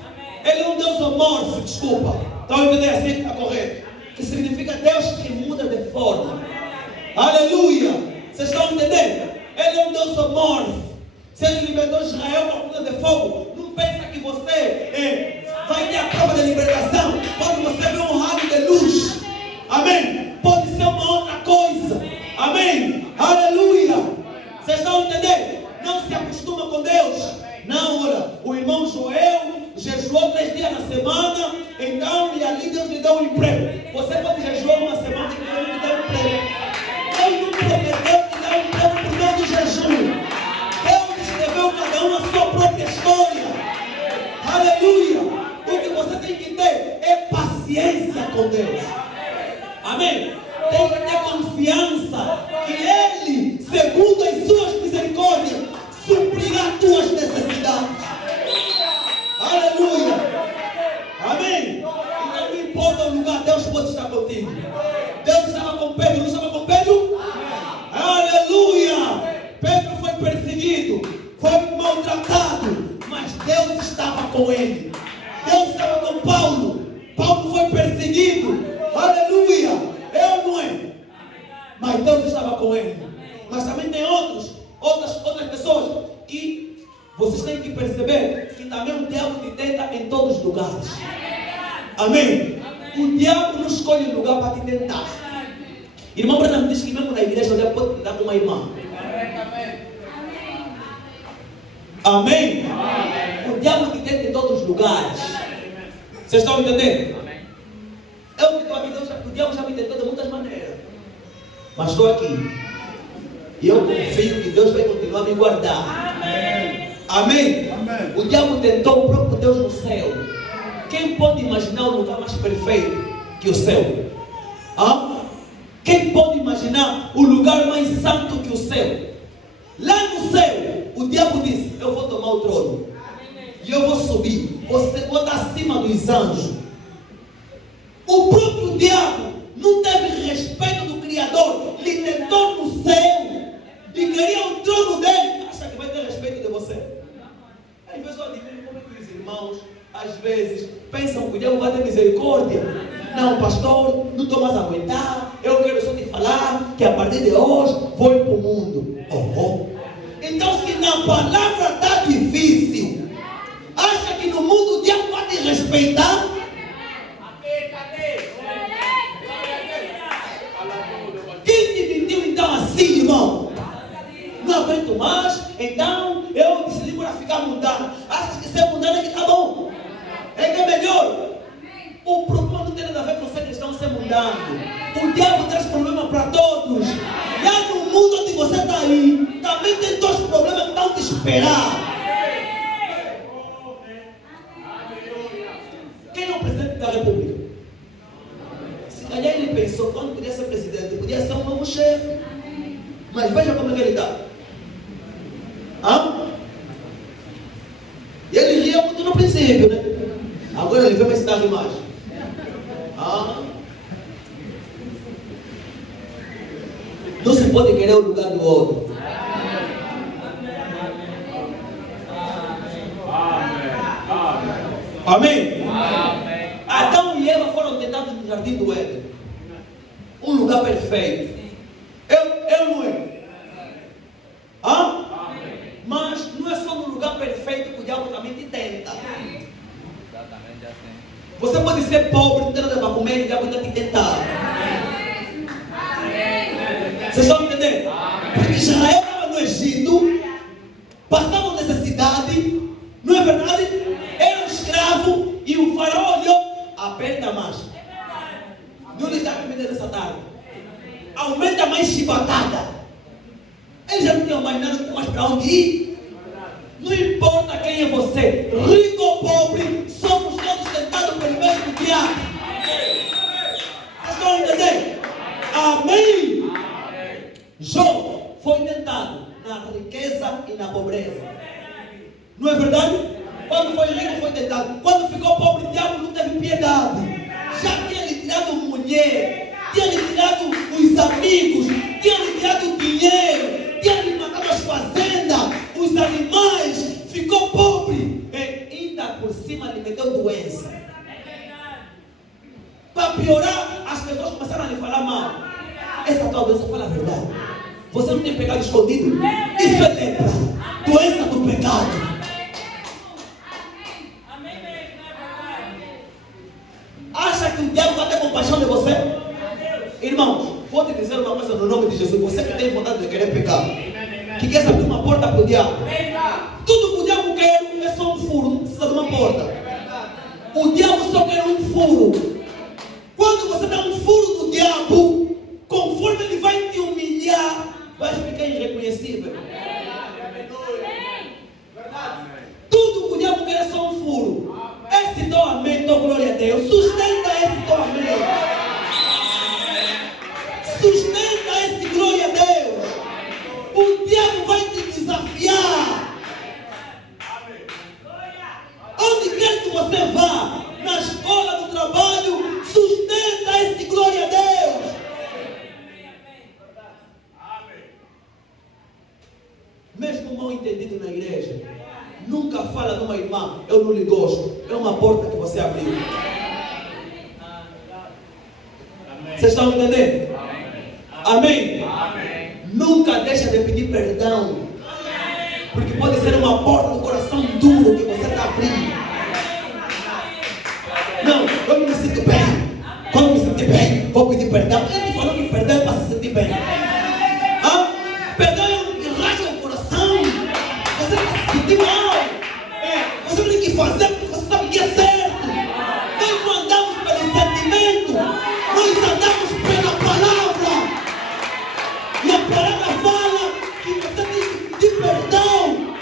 Ele é um Deus amorfo, desculpa. Estão entendendo assim que está correto? Que significa Deus que muda de forma. Aleluia! Vocês estão entendendo? Ele é um Deus amorfo. Se Ele libertou Israel com a coluna de fogo, não pensa que você vai ter a prova de libertação quando você vê um raio de luz. Amém? Pode ser uma outra coisa. Amém? Aleluia! Vocês estão entendendo? Não se acostuma com Deus. Não, olha, o irmão Joel jejuou 3 dias na semana, então, e ali Deus lhe deu um emprego. Você pode jejuar uma semana e Deus lhe deu um emprego. Deus não prometeu que dá um emprego por meio do jejum. Deus escreveu cada um a sua própria história. Aleluia! O que você tem que ter é paciência com Deus. Amém? Tem que ter confiança que Ele, segundo as suas misericórdias, suprirá as tuas necessidades. Aleluia! Amém? Então não importa o lugar, Deus pode estar contigo. Deus estava com Pedro, não estava com Pedro? Aleluia! Pedro foi perseguido, foi maltratado, mas Deus estava com ele. Deus estava com Paulo. Paulo foi perseguido. Aleluia! É ou não é? Mas Deus estava com ele. Mas também tem outras pessoas que vocês têm que perceber que também o diabo te tenta em todos os lugares. Amém? O diabo não escolhe lugar para te tentar. Irmão Branham diz que mesmo na igreja o diabo pode te dar com uma irmã. Amém? O diabo te tenta em todos os lugares. Vocês estão entendendo? Eu que estou aqui, o diabo já me tentou de muitas maneiras. Mas estou aqui. E eu confio que Deus vai continuar a me guardar. Amém? Amém? O diabo tentou o próprio Deus no céu. Quem pode imaginar um lugar mais perfeito que o céu? Quem pode imaginar o lugar mais santo que o céu? Lá no céu, o diabo disse: eu vou tomar o trono. E eu vou subir. Vou estar acima dos anjos. O próprio diabo não teve respeito do Criador. Lhe tentou o diabo vai ter misericórdia. Não, pastor, não estou mais a aguentar. Eu quero só te falar que a partir de hoje vou ir para o mundo. Então, se na palavra está difícil, acha que no mundo o diabo vai te respeitar? Quem te mentiu então assim, irmão? Não aguento mais, então eu decidi para ficar mundano. Acha que ser mundano é que está bom? É que é melhor? O problema não tem nada a ver com ser cristão, ser mundano. O diabo traz problema para todos. Lá no mundo onde você está aí, também tem dois problemas que estão te esperar. Quem é o presidente da República? Se calhar ele pensou, quando podia ser presidente, podia ser um novo chefe. Mas veja como é que ele está. E ele ria muito no princípio, né? Agora ele vem me ensinar demais. Não se pode querer o lugar do outro. Amém? Adão e Eva foram tentados no jardim do Éden. Um lugar perfeito. Eu não é? Mas não é só no lugar perfeito que o diabo também te tenta. Exatamente assim. Você pode ser pobre, não tem nada para comer, o diabo ainda te tentar. Vocês estão entendendo? Porque Israel estava no Egito, passavam necessidade, não é verdade? Era um escravo e o faraó olhou, aperta mais. Não lhes dá comida nessa tarde. Aumenta mais chibatada. Eles já não tinham mais nada, não tinham mais para onde ir. Não importa quem é você, rico ou pobre, somos todos tentados pelo mesmo diabo. Vocês estão entendendo? Amém? Jó foi tentado na riqueza e na pobreza. Não é verdade? Quando foi rico foi tentado. Quando ficou pobre, o diabo não teve piedade. Já tinha lhe tirado mulher, tinha lhe tirado os amigos, tinha lhe tirado o dinheiro, tinha lhe matado as fazendas, os animais. Ficou pobre. E ainda por cima lhe meteu doença. Para piorar, as pessoas começaram a lhe falar mal. Essa tua doença, fala a verdade. Você não tem pecado escondido? Isso é lepra. Doença do pecado. Acha que o diabo vai ter compaixão de você? Irmãos, vou te dizer uma coisa no nome de Jesus. Você que tem vontade de querer pecar, que quer abrir uma porta para o diabo, tudo que o diabo quer é só um furo, não precisa de uma porta. O diabo só quer um furo. Quando você dá um furo no diabo, conforme ele vai te humilhar, vai ficar irreconhecível. Tudo que o diabo quer é só um furo. Esse teu amém, tua glória a Deus. Sustenta esse teu amém. Sustenta esse glória a Deus. O diabo vai te desafiar. Onde quer que você vá, na escola, no trabalho, sustenta esse glória a Deus. Mesmo mal entendido na igreja, nunca fala de uma irmã, eu não lhe gosto. É uma porta que você abriu. Vocês estão entendendo? Amém? Amém? Nunca deixa de pedir perdão. Porque pode ser uma porta do coração duro que você está abrindo. Não, eu não me sinto bem. Quando me sentir bem, vou pedir perdão. Ele falou que perdão é para se sentir bem. Perdão é o que rasga o coração. Você vai se sentir mal. Você tem que fazer porque você sabe que é certo. Nós não andamos pelo sentimento, nós andamos pela palavra. E a palavra fala que você tem que pedir perdão.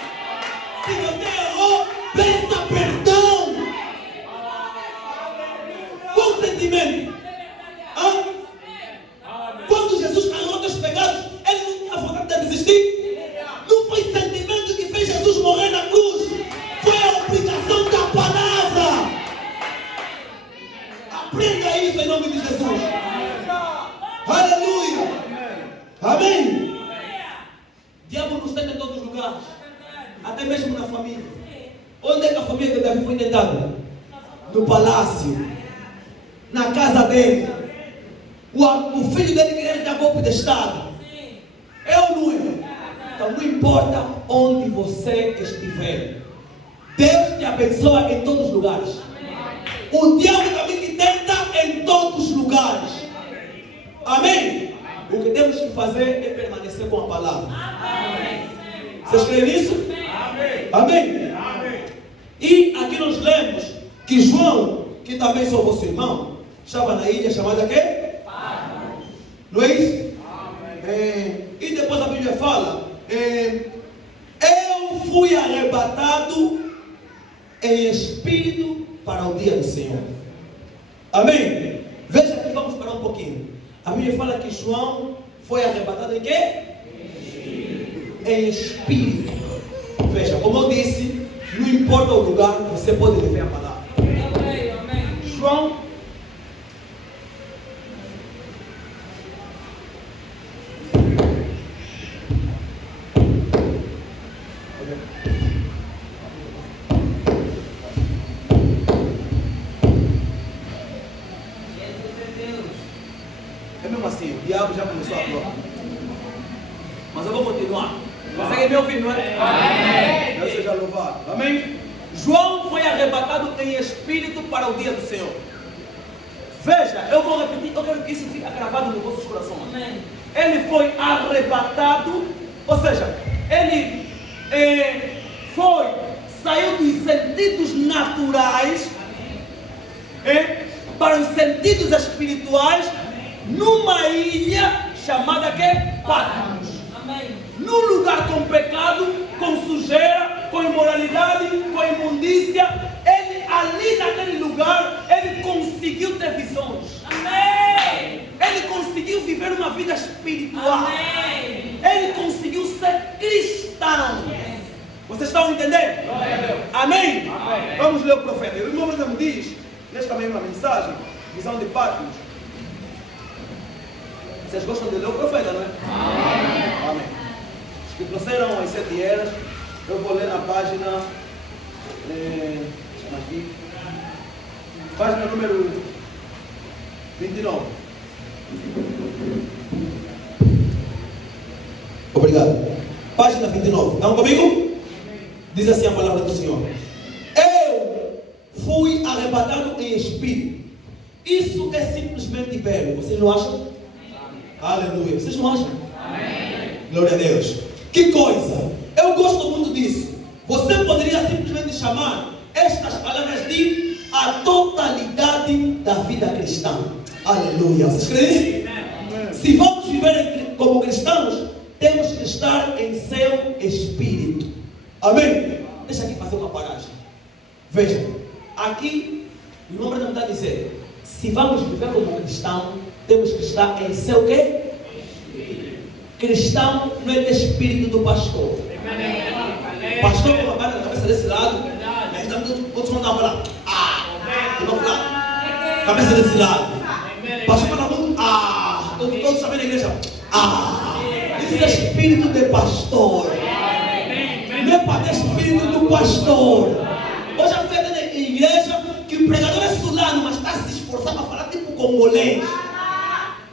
Se você errou, peça perdão. Com sentimento. Quando Jesus pagou teus pecados, ele não tinha vontade de desistir. Não foi sentimento que fez Jesus morrer na cruz. Foi a obrigação da palavra. Aprenda isso em nome de Jesus. Aleluia. Amém. O diabo nos tenta em todos os lugares. Até mesmo na família. Onde é que a família de Davi foi tentada? no palácio, na casa dele. O filho dele queria dar golpe de Estado. É ou não é? Então não importa onde você estiver, Deus te abençoa em todos os lugares. O diabo também te tenta em todos os lugares. Amém? O que temos que fazer é permanecer com a palavra. Vocês creem nisso? Amém? E aqui nós lemos que João, que também sou vosso irmão, estava na ilha chamada quê? Não é isso? E depois a Bíblia fala, eu fui arrebatado em espírito para o dia do Senhor. Amém? Veja aqui, vamos parar um pouquinho. A Bíblia fala que João foi arrebatado em quê? Em espírito. Veja, como eu disse, não importa o lugar, você pode viver a palavra. Amém. João o diabo já começou a atuar. Mas eu vou continuar. Consegue me ouvir, não é? Amém. Deus seja louvado. Amém? João foi arrebatado em espírito para o dia do Senhor. Veja, eu vou repetir, eu quero que isso fique gravado nos vossos corações. Amém. Ele foi arrebatado, ou seja, ele saiu dos sentidos naturais para os sentidos espirituais, numa ilha chamada que? Patmos. Num lugar com pecado, com sujeira, com imoralidade, com imundícia. Ele ali naquele lugar, ele conseguiu ter visões. Amém. Ele conseguiu viver uma vida espiritual. Amém. Ele conseguiu ser cristão. Vocês estão entendendo? Amém? Amém. Vamos ler o profeta. O irmão mesmo diz, nesta mesma mensagem, visão de Patmos. Vocês gostam de ler o profeta, não é? Amém. Amém. Os que trouxeram as 7 eras, eu vou ler na página. Aqui. Página número 29. Obrigado. Página 29. Estão comigo? Diz assim a palavra do Senhor. Eu fui arrebatado em espírito. Isso é simplesmente belo. Vocês não acham? Aleluia. Vocês não acham? Amém. Glória a Deus. Que coisa. Eu gosto muito disso. Você poderia simplesmente chamar estas palavras de a totalidade da vida cristã. Aleluia. Vocês creem? Amém. Se vamos viver como cristãos, temos que estar em seu espírito. Amém? Deixa aqui fazer uma paragem. Veja, aqui o irmão não está dizendo, se vamos viver como cristão, temos que estar em seu quê? Cristão não é de espírito do pastor. O pastor com a barra na cabeça desse lado, mas outros vão dar falar, vão falar, cabeça desse lado. Pastor fala muito, todos sabem na igreja, isso é espírito de pastor. Não é para ter espírito do pastor. Hoje já fui na igreja que o pregador é sulano, mas está se esforçando para falar tipo congolês.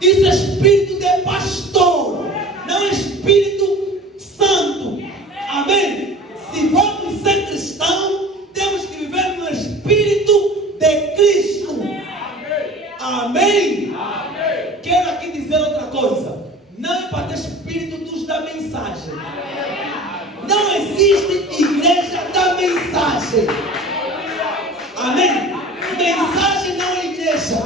Isso é espírito de pastor, não é espírito santo. Amém? Se vamos ser cristãos, temos que viver no espírito de Cristo. Amém? Quero aqui dizer outra coisa. Não é para ter espírito dos da mensagem. Não existe igreja da mensagem. Amém? Mensagem não é igreja.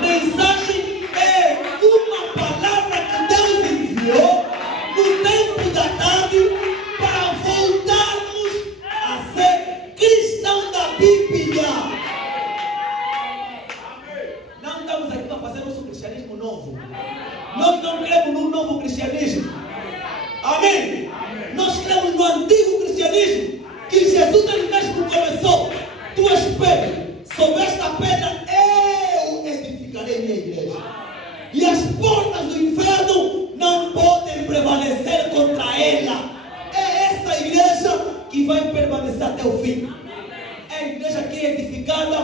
Mensagem é uma palavra que Deus enviou no tempo da tarde para voltarmos a ser cristão da Bíblia. Não estamos aqui para fazer nosso cristianismo novo. Nós não cremos num novo cristianismo. Amém? Nós cremos no antigo cristianismo, que Jesus ele mesmo começou. Tu és pedra, sobre esta pedra eu edificarei minha igreja. E as portas do inferno não podem prevalecer contra ela. É essa igreja que vai permanecer até o fim. É a igreja que é edificada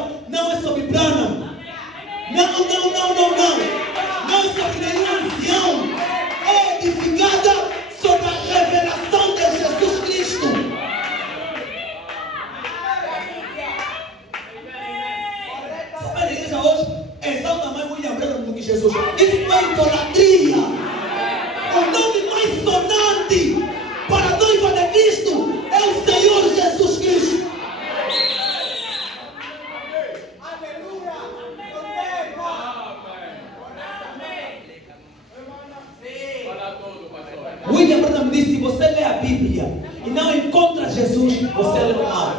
Abraão disse: se você lê a Bíblia e não encontra Jesus, você lê mal.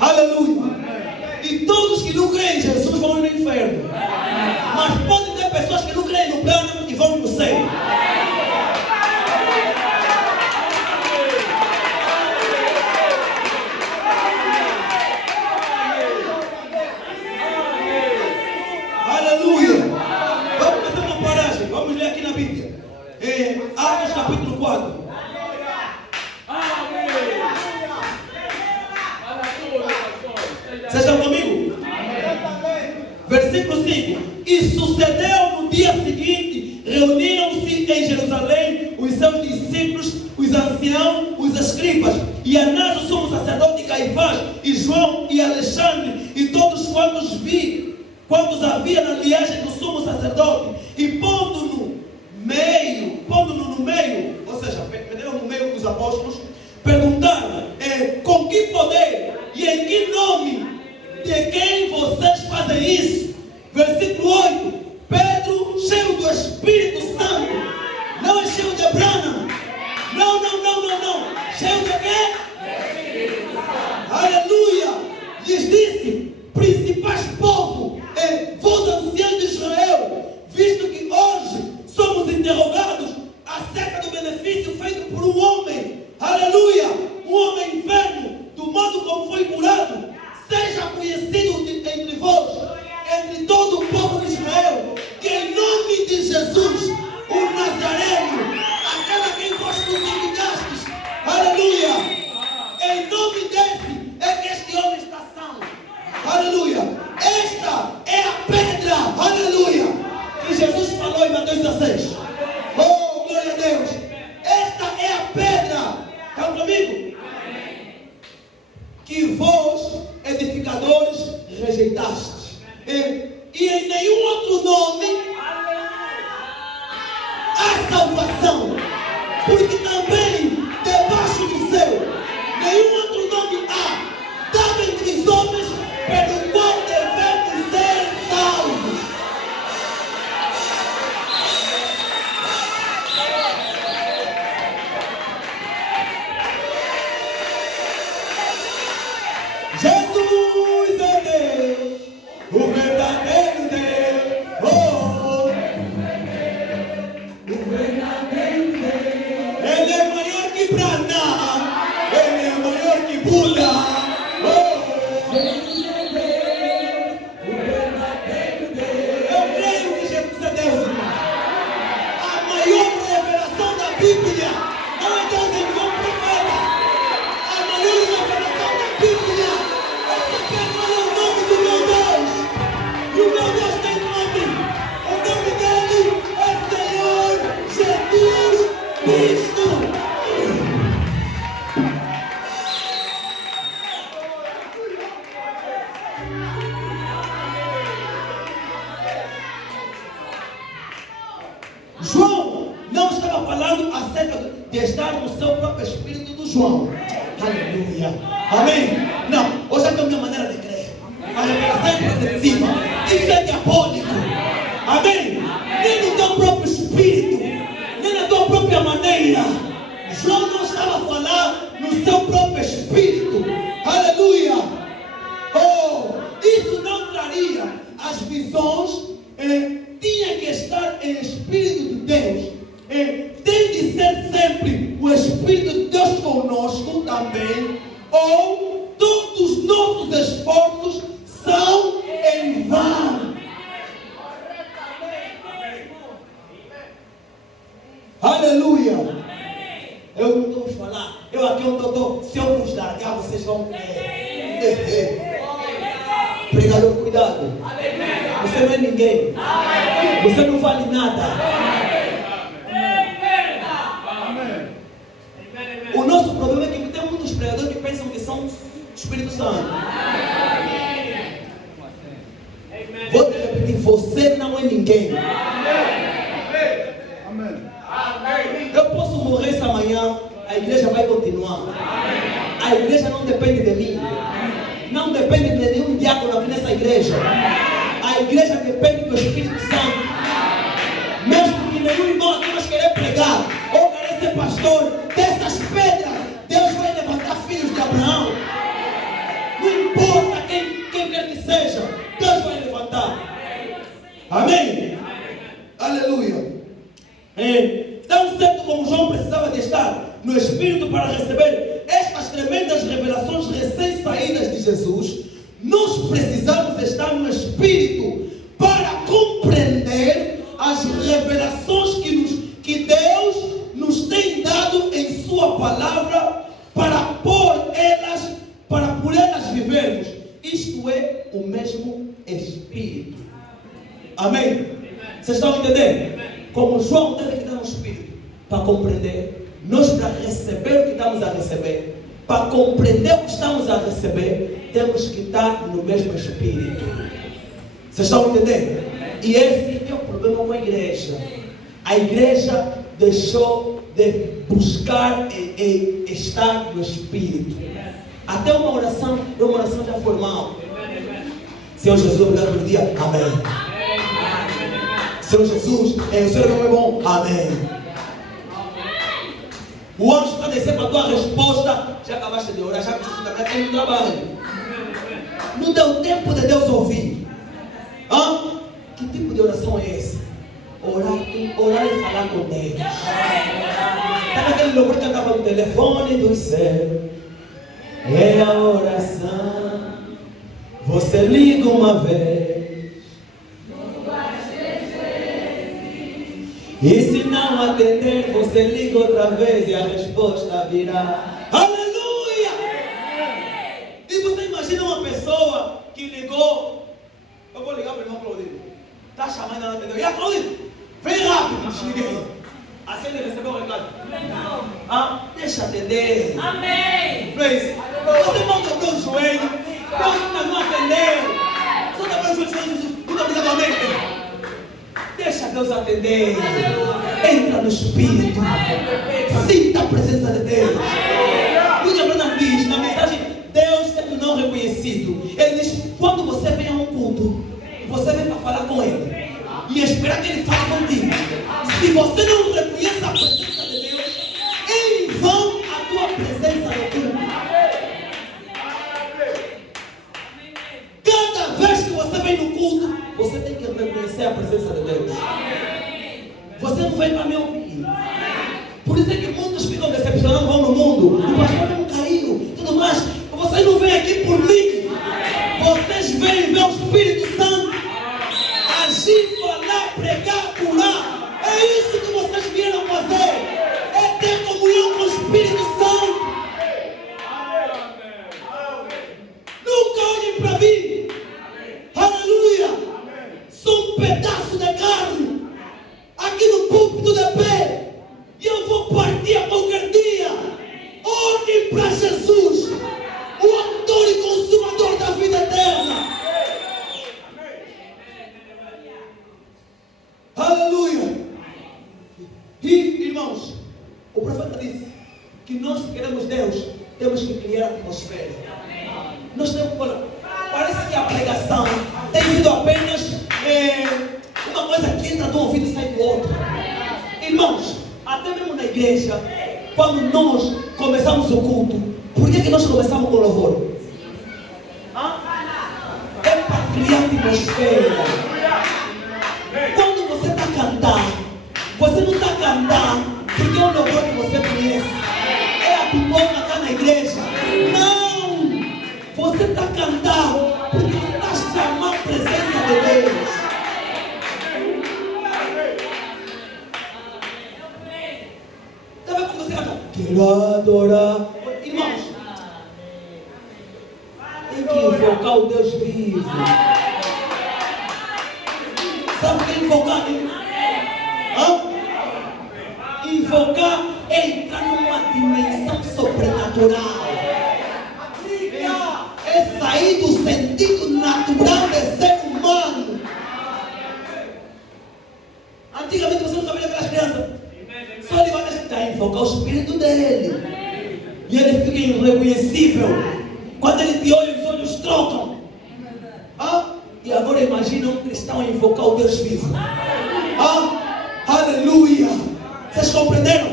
Aleluia. E todos que não creem em Jesus vão no inferno. Mas pode ter pessoas que não creem no plano e vão no céu. Aleluia. Vamos fazer uma paragem. Vamos ler aqui na Bíblia. Atos capítulo 4. Vocês estão comigo? Versículo 5. E sucedeu no dia seguinte, reuniram-se em Jerusalém os seus discípulos, os anciãos, os escribas, e Anás, o sumo sacerdote, Caifás, e João, e Alexandre, e todos quantos havia na linhagem do sumo sacerdote, e pondo-no no meio, ou seja, meteram no meio dos apóstolos, perguntaram: com que poder e em que nome de quem vocês fazem isso? Versículo 8. Pedro, cheio do Espírito Santo, não é cheio de Branham, não, cheio de quê? Aleluia. Lhes disse: principais povo, vós anciãos de Israel, visto que hoje somos interrogados acerca do benefício feito por um homem, aleluia, um homem enfermo, do modo como foi curado, seja conhecido entre vós, entre todo o povo de Israel, que em nome de Jesus, o Nazareno, aquele a quem vós crucificastes, aleluia, em nome desse é que este homem está são, aleluia. Esta é a pedra, aleluia, que Jesus falou em Mateus 16. Oh, glória a Deus. Esta é a pedra, estão comigo? Que vós, edificadores, rejeitastes. E em nenhum outro nome há salvação, porque também debaixo do céu nenhum outro nome há dado entre os homens pelo qual devemos ser salvos. Jesus é Deus, o verdadeiro Deus. Oh, o verdadeiro Deus. Ele é maior que Branham, ele é maior que Buda. Oh, Jesus é Deus, o verdadeiro Deus. Eu creio que Jesus é Deus, irmão. A maior revelação da Bíblia não é Deus enviou um profeta. A maior revelação da Bíblia é saber qual é o nome do meu Deus. E o meu Deus tem nome. O nome dele é Senhor Jesus Cristo. João não estava falando acerca de estar no seu próprio espírito do João. Aleluia. Amém? Não, hoje é a minha maneira de crer. A revelação é de cima. Isso é diabólico. Amém? Nem no teu próprio espírito, nem na tua própria maneira. João não estava a falar no seu próprio espírito. Aleluia. Oh, isso não traria as visões. Tinha que estar em espírito de Deus. Tem de ser sempre o Espírito de Deus conosco também. Ou todos os nossos esforços são em vão. Aleluia. Eu não estou a falar. Eu aqui onde eu estou. Se eu vos largar, vocês vão crer. Pregador, cuidado. Você não é ninguém. Você não vale nada. O nosso problema é que tem muitos pregadores que pensam que são Espírito Santo. Vou te repetir, você não é ninguém. Eu posso morrer essa manhã, a igreja vai continuar. A igreja não depende de mim. Não depende de nenhum diácono aqui nessa igreja. A igreja depende do Espírito Santo. Mesmo que nenhum irmão aqui nós querer pregar ou querer ser pastor, dessas pedras Deus vai levantar filhos de Abraão. Não importa quem quer que seja, Deus vai levantar. Amém? Aleluia. Tão certo como João precisava de estar no Espírito para receber estas tremendas revelações recém-saídas de Jesus, nós precisamos estar no Espírito para compreender as revelações que Deus nos tem dado em Sua palavra para por elas vivermos. Isto é o mesmo Espírito. Amém? Vocês estão entendendo? Como João teve que dar um Espírito para compreender, nós para receber o que estamos a receber, para compreender o que estamos a receber, temos que estar no mesmo Espírito. Vocês estão entendendo? E esse é o problema com a igreja. A igreja deixou de buscar e estar no Espírito. Até uma oração já formal. Senhor Jesus, obrigado pelo dia. Amém. Senhor Jesus, o Senhor não é bom. Amém. O anjo está descendo para a tua resposta. Já acabaste de orar, já precisaste também ter um trabalho. Não deu tempo de Deus ouvir. Que tipo de oração é esse? Orar e falar com Deus. Está naquele louvor que cantava no telefone do céu. É a oração. Você liga uma vez. E se não atender, você liga outra vez e a resposta virá. Aleluia! E você imagina uma pessoa que ligou. Eu vou ligar para o irmão Claudinho. Está chamando e não atendeu. E a Claudinho, vem rápido, desliguei. Assim ele recebeu o recado. Deixa atender. Amém. Você não dobrou o joelho. Deus ainda não atendeu. Só dobrou o joelho, Senhor Jesus. Muito obrigado, amém. Deixa Deus atender. Entra no Espírito. Sinta a presença de Deus. William Branham diz na mensagem Deus sendo não reconhecido. Ele diz: quando você vem a um culto, você vem para falar com Ele e esperar que Ele fale contigo. Se você não reconhece a presença de Deus, em vão a tua presença no culto. Cada vez que você vem no culto, você tem que reconhecer a presença de Deus. Você não vem para me ouvir. Por isso é que muitos ficam decepcionados, vão no mundo. O pastor não caiu, tudo mais. Vocês não vêm aqui por mim. Vocês vêm ver o Espírito Santo agir, falar, pregar, curar. É isso que vocês vieram fazer. É ter comunhão com o Espírito Santo. Nunca olhem para mim. Aleluia. Sou um pedaço de carne aqui no púlpito de pé, e eu vou partir a qualquer dia. Olhem para Jesus, o autor e consumador da vida eterna. Aleluia. E irmãos, o profeta disse que nós que queremos Deus, temos que criar a atmosfera. Nós temos, parece que a pregação tem sido apenas uma coisa que entra de um ouvido e sai do outro. Irmãos, até mesmo na igreja, quando nós começamos o culto, por que nós começamos com louvor? É para criar atmosfera. Quando você está cantando, você não está cantando porque é um louvor que você conhece. É a pipoca que está na igreja. Não! Você está cantando porque você está chamando a presença de Deus. Quero adorar. Irmãos, tem que invocar o Deus vivo. Sabe o que é invocar? Invocar é entrar numa dimensão sobrenatural. É sair do sentido natural de ser humano. Antigamente você não sabia aquelas crianças. Só ele vai deixar invocar o Espírito dele. E ele fica irreconhecível. Quando ele te olha, os olhos trocam. E agora imagina um cristão a invocar o Deus vivo. Aleluia! Vocês compreenderam?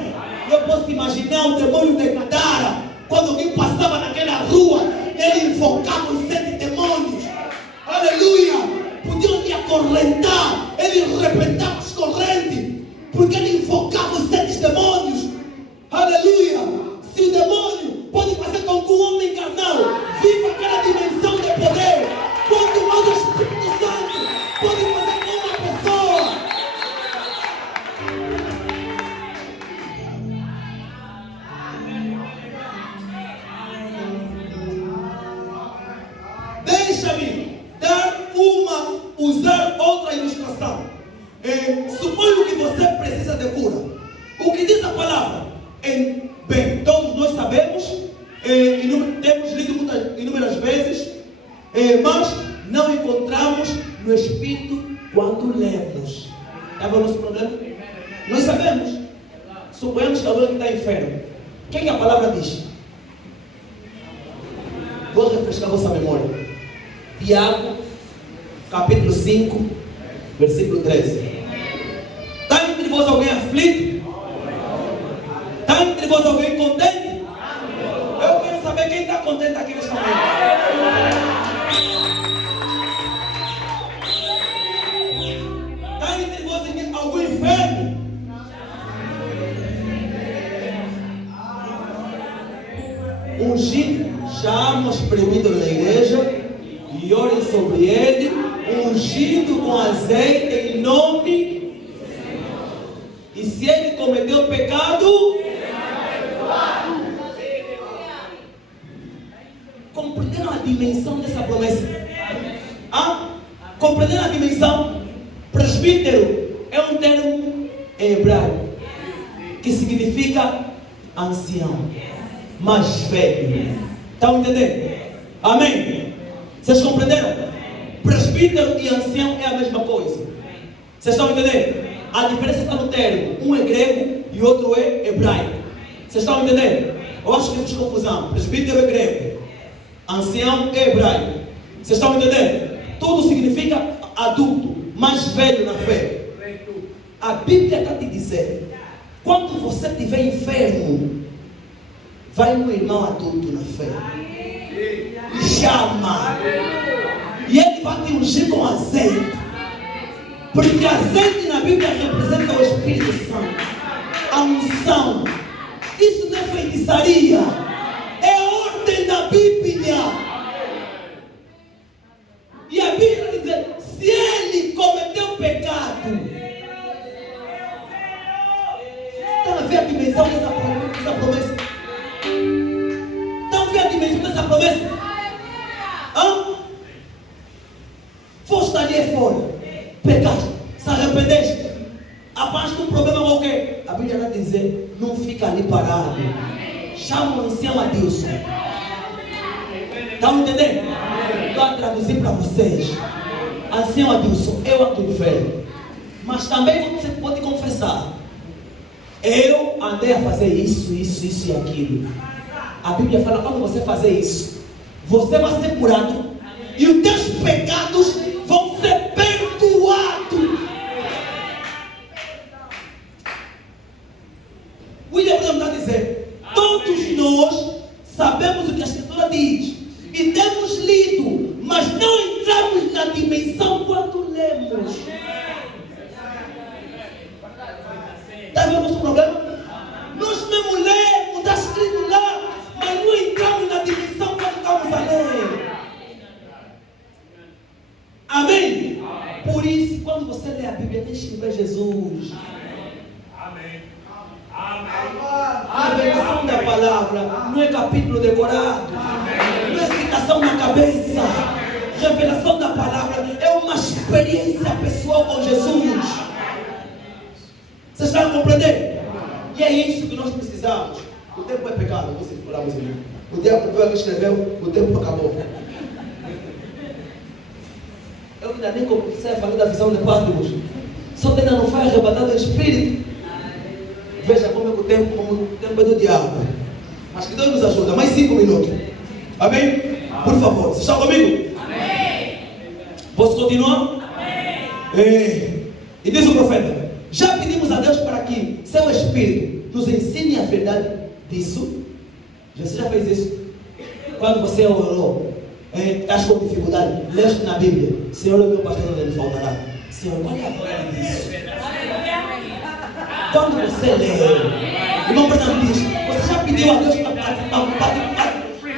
Eu posso imaginar o demônio de Gadara, quando alguém passava naquela rua, ele invocava os 7 demônios. Aleluia! Podiam lhe acorrentar, ele arrebentava as correntes, porque ele invocava os 7 demônios. Aleluia! Se o demônio pode fazer com que um homem carnal viva aquela dimensão de poder, quanto mais o Espírito Santo pode fazer com uma pessoa. Deixa-me usar outra ilustração. Suponho que você precisa de cura. O que diz a palavra? Bem, todos nós sabemos, temos lido inúmeras vezes, mas não encontramos no Espírito quando lemos. Está vendo o nosso problema? Nós sabemos. Suponhamos que alguém está enfermo. O que a palavra diz? Vou refrescar a vossa memória. Tiago, capítulo 5, versículo 13. Está entre vós alguém aflito? Está entre vós alguém contente? Eu quero saber quem está contente aqui nesta manhã. Está entre vós algum enfermo? Ungido, chama os presbíteros da igreja e orem sobre ele, ungido com azeite em nome. E se ele cometeu pecado, compreenderam a dimensão dessa promessa? Compreenderam a dimensão? Presbítero é um termo em hebraico que significa ancião, mais velho. Estão entendendo? Amém? Vocês compreenderam? Presbítero e ancião é a mesma coisa. Vocês estão entendendo? A diferença está no termo. Um é grego e o outro é hebraico. Vocês estão entendendo? Eu acho que fiz confusão. Presbítero é grego, ancião é hebraico. Vocês estão entendendo? Tudo significa adulto, mais velho na fé. A Bíblia está te dizendo, quando você estiver enfermo, vai no irmão adulto na fé, chama, e ele vai te ungir com azeite, porque azeite na Bíblia representa o Espírito Santo, a unção. Isso não é feitiçaria, é a ordem da Bíblia. E a Bíblia diz, se ele cometeu pecado, está a ver a dimensão dessa promessa? Estão a ver a dimensão dessa promessa? Foste ali fora, pecaste, se arrependeste, apanhaste um problema qualquer. A Bíblia vai dizer, não fica ali parado, chama o ancião Adilson. Estão entendendo? Estou a traduzir para vocês. Ancião Adilson, eu ando velho, mas também você pode confessar, eu andei a fazer isso e aquilo. A Bíblia fala, quando você fazer isso, você vai ser curado e os teus pecados vão ser perdoados. William Branham está dizendo, todos nós sabemos o que a Escritura diz e temos lido, mas não entramos na dimensão quando lemos. Está vendo o nosso problema? Nós mesmo lemos, está escrito lá, mas não entramos na dimensão quando estamos a ler. Amém? Por isso, quando você lê a Bíblia, deixe de ver Jesus. Amém. A revelação da palavra não é capítulo decorado, não é citação na cabeça. Revelação da palavra é uma experiência pessoal com Jesus. Vocês estão a compreender? E é isso que nós precisamos. O tempo é pecado, vocês falaram assim. O diabo veio que escreveu, o tempo acabou. Eu ainda nem comecei a falar da visão de Patmos. Só que ainda não foi arrebatado o Espírito. Veja como o tempo é do diabo. Mas que Deus nos ajuda. Mais 5 minutos. Amém? Por favor, vocês estão comigo? Amém. Posso continuar? E diz o profeta: já pedimos a Deus para que seu Espírito nos ensine a verdade disso. Você já fez isso? Quando você orou, estás com dificuldade, leste na Bíblia: Senhor, o meu pastor não lhe faltará. Senhor, qual é a verdade disso? Quando você lê, o irmão Branham diz: você já pediu a Deus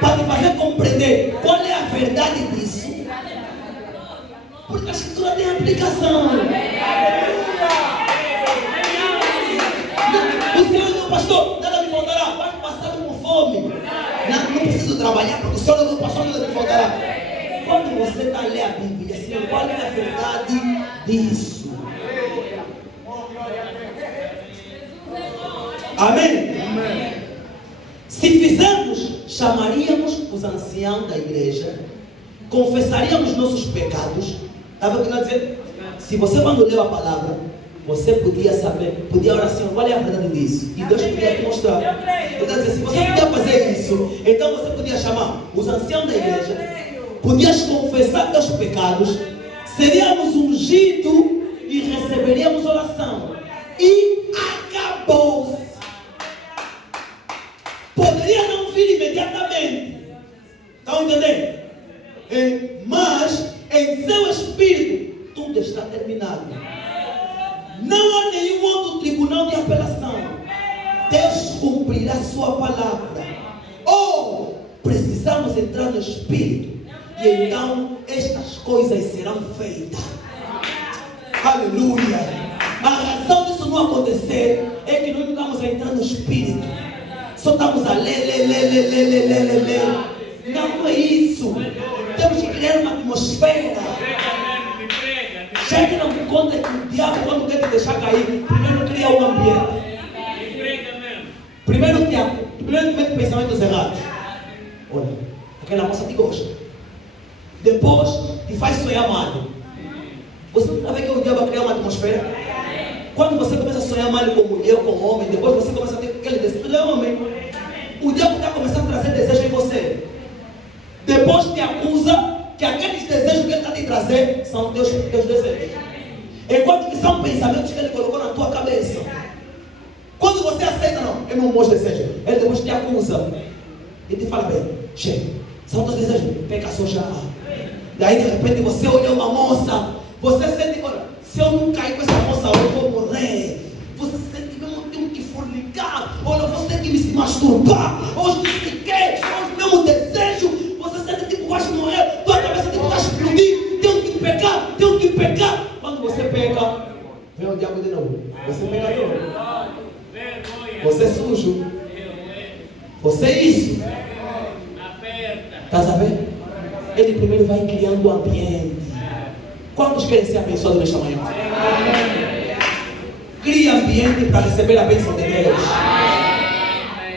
para te fazer compreender qual é a verdade disso? Porque a escritura tem aplicação. O Senhor, meu pastor, nada me faltará. Vai passar com fome. Não preciso trabalhar, porque o Senhor, meu pastor, nada me faltará. Quando você está a ler a Bíblia, Senhor, qual é a verdade disso? Amém? Se fizermos, chamaríamos os anciãos da igreja, confessaríamos nossos pecados. Estava o que eu dizer? Se você, quando leu a palavra, você podia saber, podia orar assim: qual é a verdade disso? E Deus podia te mostrar. Então, se você podia fazer isso, então você podia chamar os anciãos da igreja, podias confessar teus pecados, seríamos ungidos e receberíamos oração. E acabou-se. Poderia não vir imediatamente. Estão entendendo? Mas em seu espírito tudo está terminado. Não há nenhum outro tribunal de apelação. Deus cumprirá sua palavra. Ou precisamos entrar no espírito, e então estas coisas serão feitas. Aleluia. A razão disso não acontecer é que nós não estamos a entrar no espírito. Só estamos a ler. Não é isso. Temos que criar uma atmosfera. Chegue não conta que o diabo, quando quer te deixar cair, primeiro cria um ambiente. Primeiro mete pensamentos errados. Olha, aquela moça te gosta. Depois te faz sonhar mal. Você não vê que o diabo vai criar uma atmosfera? Quando você começa a sonhar mal com mulher ou com homem, depois você começa a ter aquele desejo de homem. O diabo está começando a trazer desejo em você. Depois te acusa que aqueles desejos que ele está te trazer são teus desejos. Enquanto que são pensamentos que ele colocou na tua cabeça. Quando você aceita, não, eu não mostro desejo. Ele depois te acusa e te fala: bem, chega, são teus desejos, pecação já. Daí de repente você olha uma moça, você sente: olha, se eu não cair com essa moça, eu vou morrer. Você sente que eu tenho que fornicar, olha, eu vou ter que me masturbar, hoje que quer, hoje mesmo desejo. Você sente tipo, vais morrer, tua cabeça tipo, vai explodir, tenho que pecar. Quando você peca, vem o diabo de novo. Você é pecador. Você é sujo. Você é isso. Está sabendo? Ele primeiro vai criando o ambiente. Quantos querem ser abençoados nesta manhã? Cria ambiente para receber a bênção de Deus.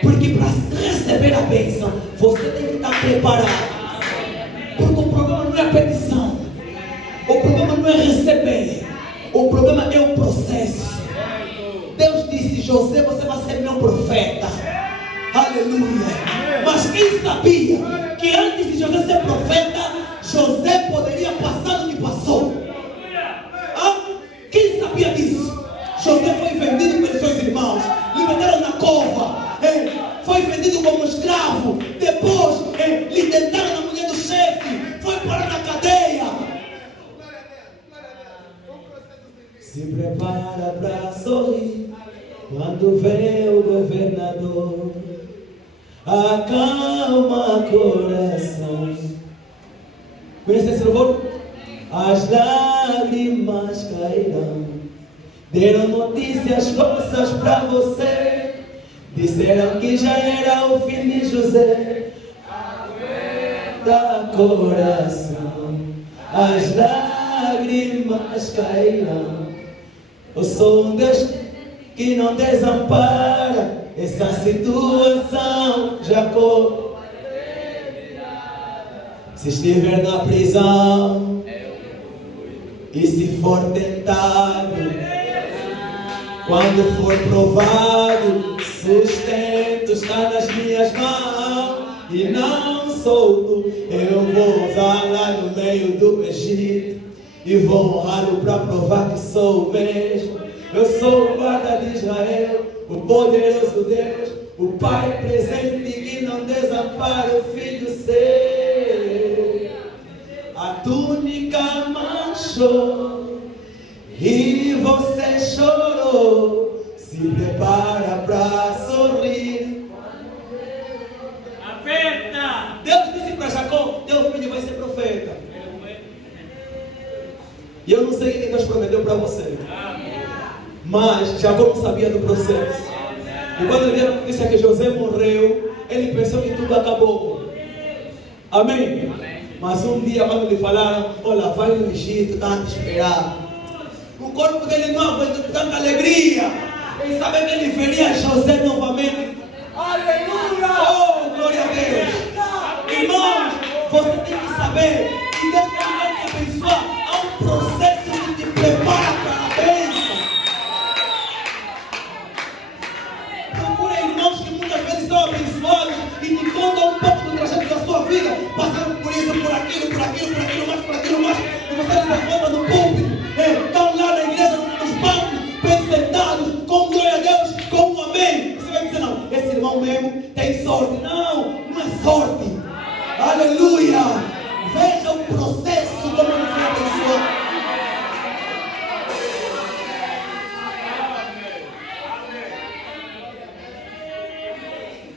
Porque para receber a bênção, você tem que estar preparado. Porque o problema não é a petição. O problema não é receber. O problema é o processo. Deus disse: José, você vai ser meu profeta. Aleluia. Mas quem sabia que antes de José ser profeta, José poderia passar o que passou? Quem sabia disso? José foi vendido pelos seus irmãos, lhe meteram na cova, foi vendido como escravo, depois lhe tentaram na mulher do chefe, foi parar na cadeia. Se prepara para sorrir quando vê o governador. Acalma coração. Conhece esse louvor? As lágrimas cairão. Deram notícias falsas para você. Disseram que já era o fim de José. Aguenta coração. As lágrimas cairão. Eu sou um Deus que não desampara. Essa situação já corre. Se estiver na prisão e se for tentado, quando for provado, sustento está nas minhas mãos e não solto. Eu vou usar lá no meio do Egito. e vou honrá-lo para provar que sou o mesmo. Eu sou o guarda de Israel, o poderoso Deus, o Pai presente que não desampara o filho seu. A túnica manchou e você chorou. Se prepara para sorrir. Aperta! Deus disse para Jacó: teu filho vai ser profeta. E eu não sei o que Deus prometeu para você. Mas Jacó não sabia do processo. E quando ele deu a notícia que José morreu, ele pensou que tudo acabou. Amém? Mas um dia quando lhe falaram: olha, vai no Egito, tanto esperar. O corpo dele não aguentou tanta alegria. Ele sabia que ele veria José novamente. Aleluia! Oh, glória a Deus! Irmãos, você tem que saber que Deus vai te abençoar. Há um processo que te prepara para a bênção. Procura irmãos que muitas vezes são abençoados e te contam um pouco do trajeto da sua vida. Passaram por isso, por aquilo, mais. E você se encontra no púlpito. Estão lá na igreja, nos bancos, bem sentados, com glória a Deus, com um amém. Você vai dizer: não, esse irmão mesmo tem sorte. Não, não é sorte. Aleluia! Veja o processo como ele foi abençoado.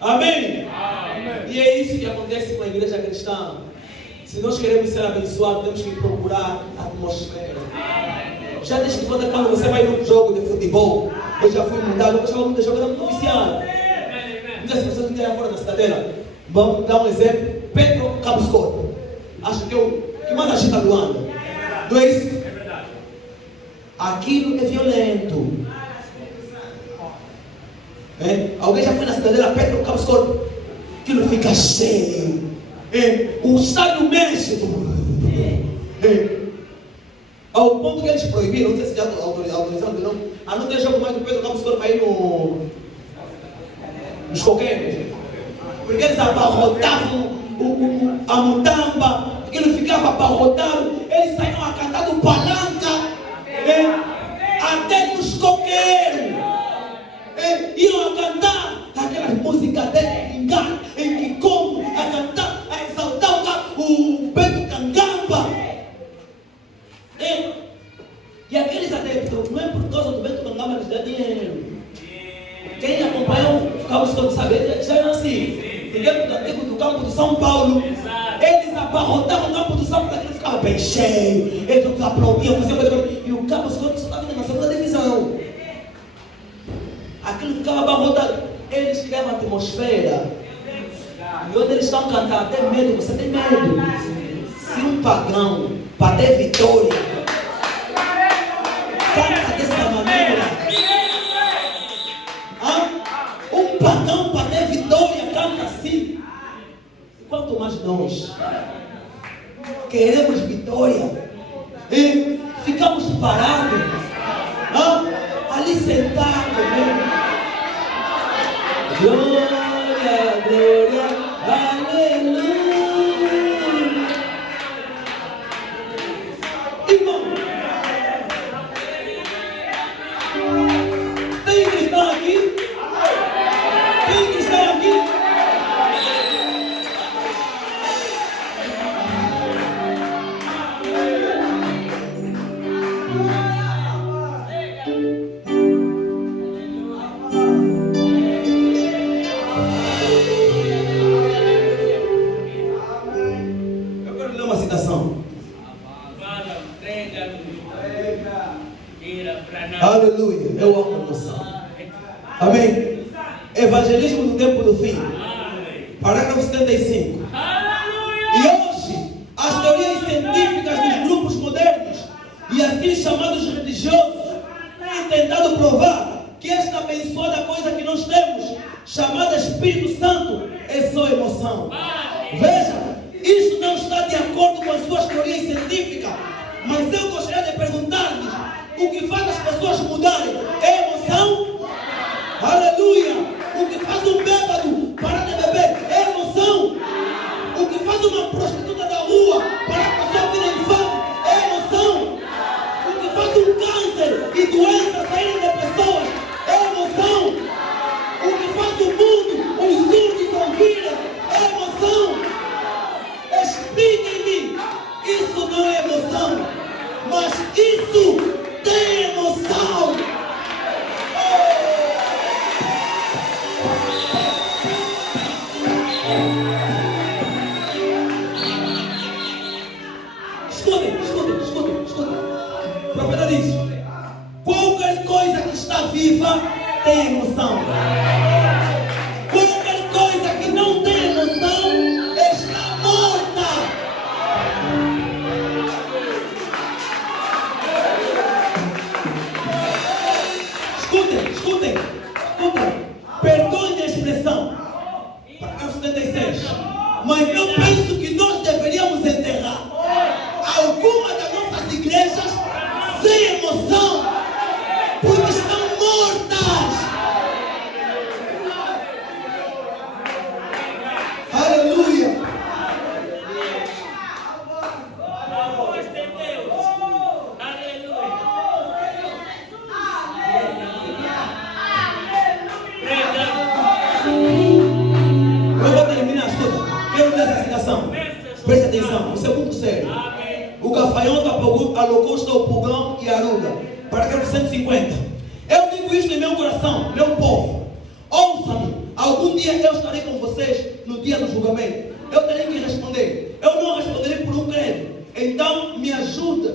Amém? E é isso que acontece com a igreja cristã. Se nós queremos ser abençoados, temos que procurar a atmosfera. Já desde quando você vai num jogo de futebol, eu já fui mudado, eu gostava muito de jogar, muito viciado. Muitas pessoas que estão fora da cidadela. Vamos dar um exemplo: Pedro Cabuscoto. Acho que é o que mais agita Luanda. Não é isso? Aquilo é violento. Alguém já foi na cidadela Pedro Cabuscoto? Aquilo fica cheio. O estádio mexe. Ao ponto que eles proibiram, não sei se já autorizaram ou não, a não ter jogo mais do Pedro Cabuscoto para ir nos coqueiros. Porque eles abarrotavam a mutamba, aquilo ficava abarrotado, eles saíam a cantar do palanca, até nos coqueiros. Iam a cantar aquelas músicas de engar, em que como a cantar, a exaltar o Beto Cangamba. E aqueles adeptos, não é por causa do Beto Cangamba, eles dão dinheiro. Quem acompanhou o Cabuscoto sabe, já era assim. Dentro do campo do São Paulo, eles abarrotavam o campo do São Paulo, aquilo ficava bem cheio. Eles aplaudiam, faziam coisa. E o Cabuscoto só estava na segunda divisão. Aquilo ficava abarrotado. Eles criavam a atmosfera. E onde eles estão cantando, até medo, você tem medo. Se um pagão, para ter vitória, canta dessa maneira, um pagão para ter vitória canta assim. Quanto mais nós queremos vitória e ficamos parados, ali sentados, glória, glória, aleluia. Irmão, tem cristão aqui? Tem cristão aqui? Aleluia, eu amo a noção. Amém? Evangelismo no tempo do fim. Parágrafo 75. E hoje, as teorias científicas dos grupos modernos e assim chamados religiosos têm tentado provar que esta abençoada coisa que nós temos, chamada Espírito Santo, é só emoção. Veja, isso não está de acordo com as suas teorias científicas. Mas eu gostaria de perguntar-lhes: o que faz as pessoas mudarem é emoção? Aleluia! O que faz um bêbado parar de beber é emoção? O que faz uma prostituta da rua parar com a sua vida infame é emoção? Isso tem emoção. Escutem. O profeta diz: qualquer coisa que está viva tem emoção. Qualquer coisa que não tem emoção está morta. Escutem. Perdoem a expressão. Para 76. Mas eu penso que nós deveríamos enterrar alguma das nossas igrejas sem emoção, porque estão mortas. Aleluia. A voz de Deus. Eu vou terminar, escuta. Quero ler essa citação. Preste atenção, isso é muito sério. O gafanhoto alocou o pulgão e a aruga. Parágrafo 150. Eu digo isto em meu coração, meu povo. Ouça-me. Algum dia eu estarei com vocês no dia do julgamento. Eu terei que responder. Eu não responderei por um credo. Então me ajude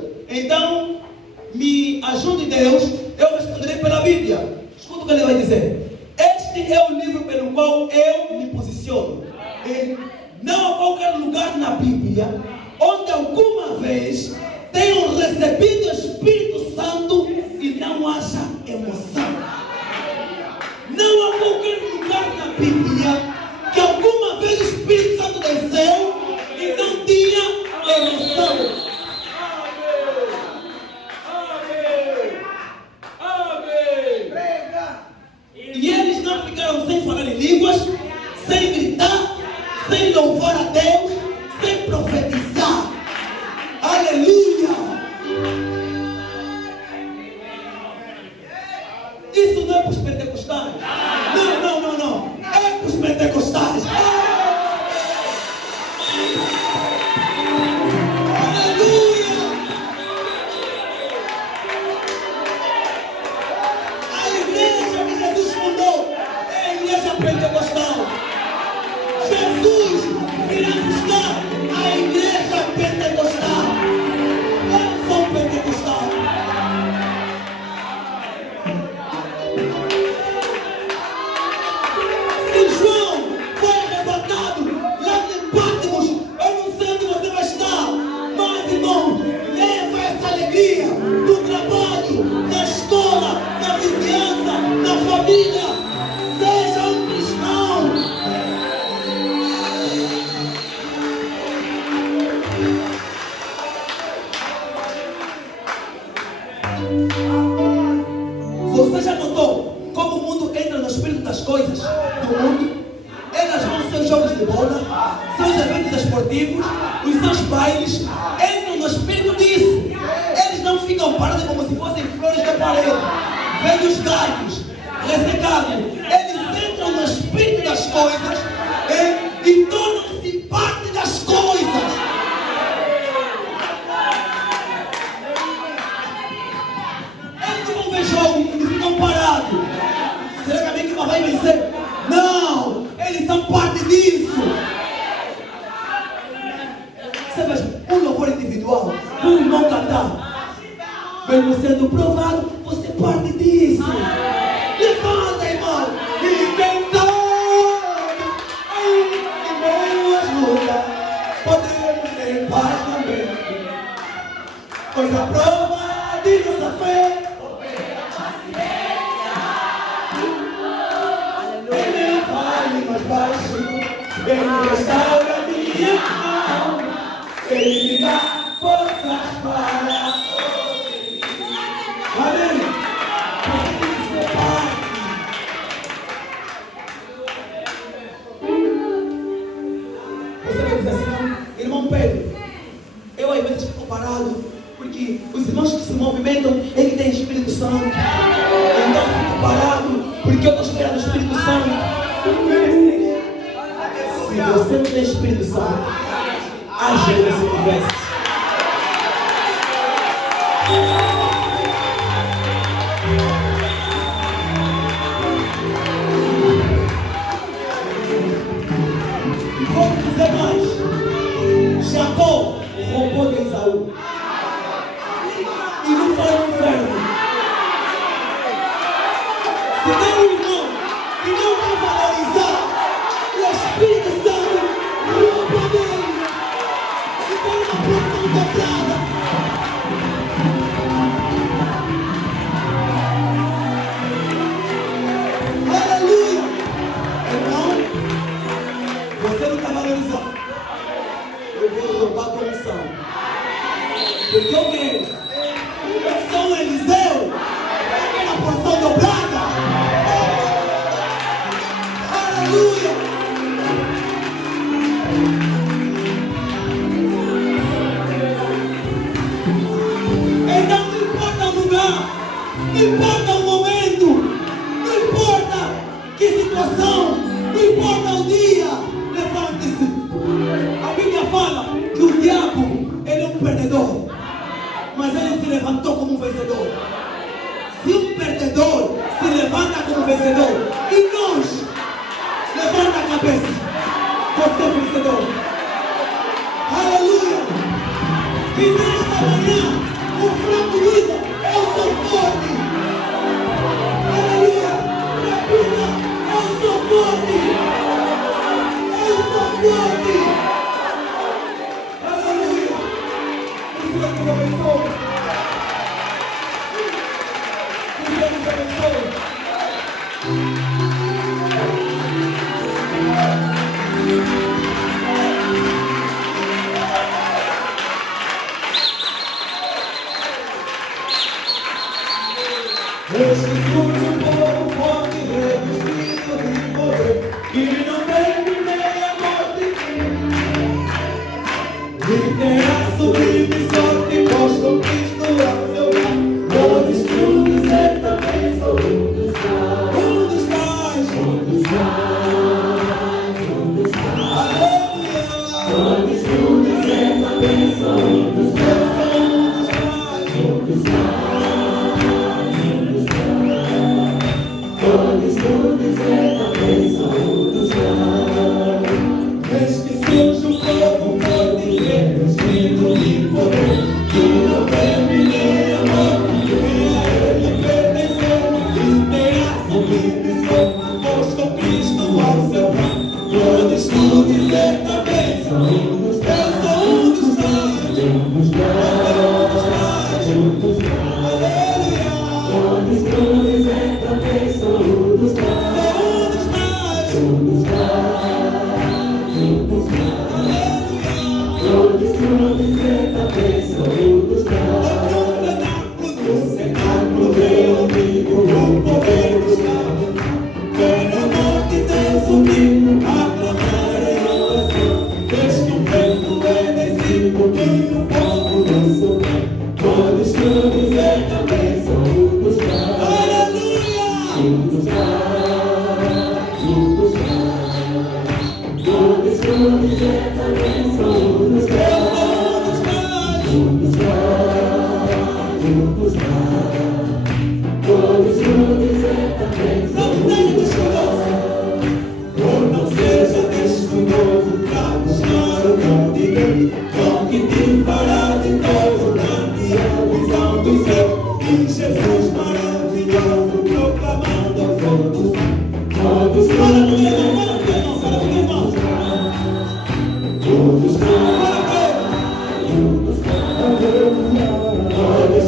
Deus. Eu responderei pela Bíblia. Escuta o que ele vai dizer. Este é o livro pelo qual eu me posiciono. E não há qualquer lugar na Bíblia onde alguma vez tenham recebido o Espírito Santo e não haja emoção. Não há qualquer lugar na Bíblia que alguma vez o Espírito Santo desceu e não tinha emoção. E eles não ficaram sem falar em línguas, sem gritar, sem louvar a Deus, sem profetizar. Aleluia! Isso não é para os pentecostais. Não. É para os pentecostais. Aleluia! A igreja que Jesus fundou é a igreja pentecostal. Jesus irá buscar a igreja pentecostal. Eu sou pentecostal. Se João foi arrebatado lá de Patmos, eu não sei onde você vai estar. Mas, irmão, leva essa alegria no trabalho, na escola, na vizinhança, na família. Seja um cristão. Você já notou como o mundo entra no espírito das coisas do mundo? Elas vão aos seus jogos de bola, seus eventos esportivos, os seus bailes, entram no espírito disso. Eles não ficam parados como se fossem flores da parede. Vêm os galhos, ressecados. Eles entram no espírito das coisas e tornam-se parte das coisas. Eles vão ver jogo e ficam parados. Será que a minha equipe vai vencer? Não! Eles são parte disso. Você veja, um louvor individual, um irmão cantar, mesmo sendo provado, você é parte disso. Levanta, irmão, e cantando, em meio às lutas, podemos ter paz também. Pois a prova de nossa fé mais baixo, Ele restaura minha alma, Ele me dá forças para. Amém? Você tem que ser parte. Você vai dizer assim, irmão Pedro, eu às vezes fico parado, porque os irmãos que se movimentam, ele tem Espírito Santo. Então eu fico parado, porque eu estou esperando o Espírito Santo. Se você não tem Espírito Santo, haja nesse universo. Vou dizer mais. Jacó roubou de Esaú. E não foi no inferno. Se tem um irmão que não vai valorizar, o Espírito Santo rouba dele. E foi uma porção dobrada. Aleluia! Irmão, você não está valorizando. Eu vou roubar a comissão. Porque eu quero. Eu sou um Eliseu. Eu quero a porção dobrada. Aleluia! Então não importa o lugar, não importa o momento, não importa que situação, não importa o dia, levante-se. A Bíblia fala que o diabo, ele é um perdedor, mas ele se levantou como um vencedor. Se um perdedor se levanta como vencedor, e nós, levanta a cabeça, você é vencedor. Aleluia! Que nesta manhã, o fraco diz, eu sou forte. Aleluia! Repita, eu sou forte. Eu sou forte. Aleluia! Que Deus nos abençoe. Que Deus nos abençoe. Este surge um povo forte, revestido de poder, que não tem nem a morte. E terá sublime sorte, posto Cristo ao seu lado. Todos dizer também sou um dos pais. Um dos pais. Um dos pais. Um dos pais. Aleluia. Todos dizer também sou um dos pais. Um dos pais. Todos dizer também sou um dos pais. Eis que surge um povo forte, revestido de poder, que não teme nem a morte, que a ele pertenceu, e terá sublime som, posto Cristo ao seu lado. Todos dizer também sou um dos pais. Eu sou um dos pais. Um dos pais. Um dos pais. Aleluia. Todos dizer também sou um dos pais. Um dos pais. Um dos pais. Todos dizer também sou um dos pais. No cenáculo meu amigo, o poder dos céus, pelo amor de Deus unido, aclamarei oração. Desde que o vento é vencido e o povo do sul, todos dizer também sou um dos pais. Aleluia! Um dos pais. Um dos pais. Todos dizer também sou um dos pais. Um dos pais. Um dos pais. Todos dizer também sou um dos pais. Ou não seja descuidoso pra buscar o nome de Deus, não que te fará de novo grande a visão do céu. E Jesus maravilhoso proclamando aos outros. Todos para o irmão, para o irmão, para o irmão. Todos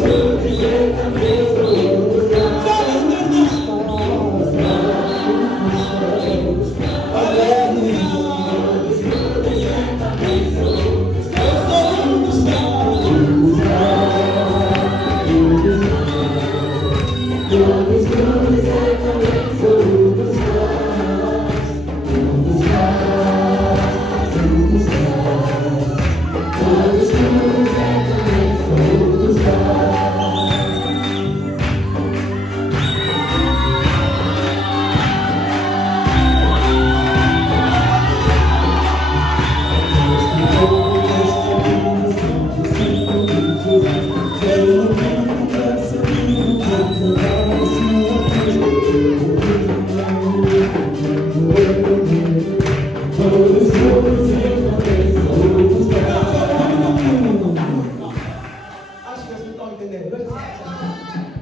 todos dizer também sou um dos pais. Aleluia. Todos dizer também sou um dos pais. Eu sou um dos pais. Um dos pais. Um dos pais. Todos dizer também sou um dos pais.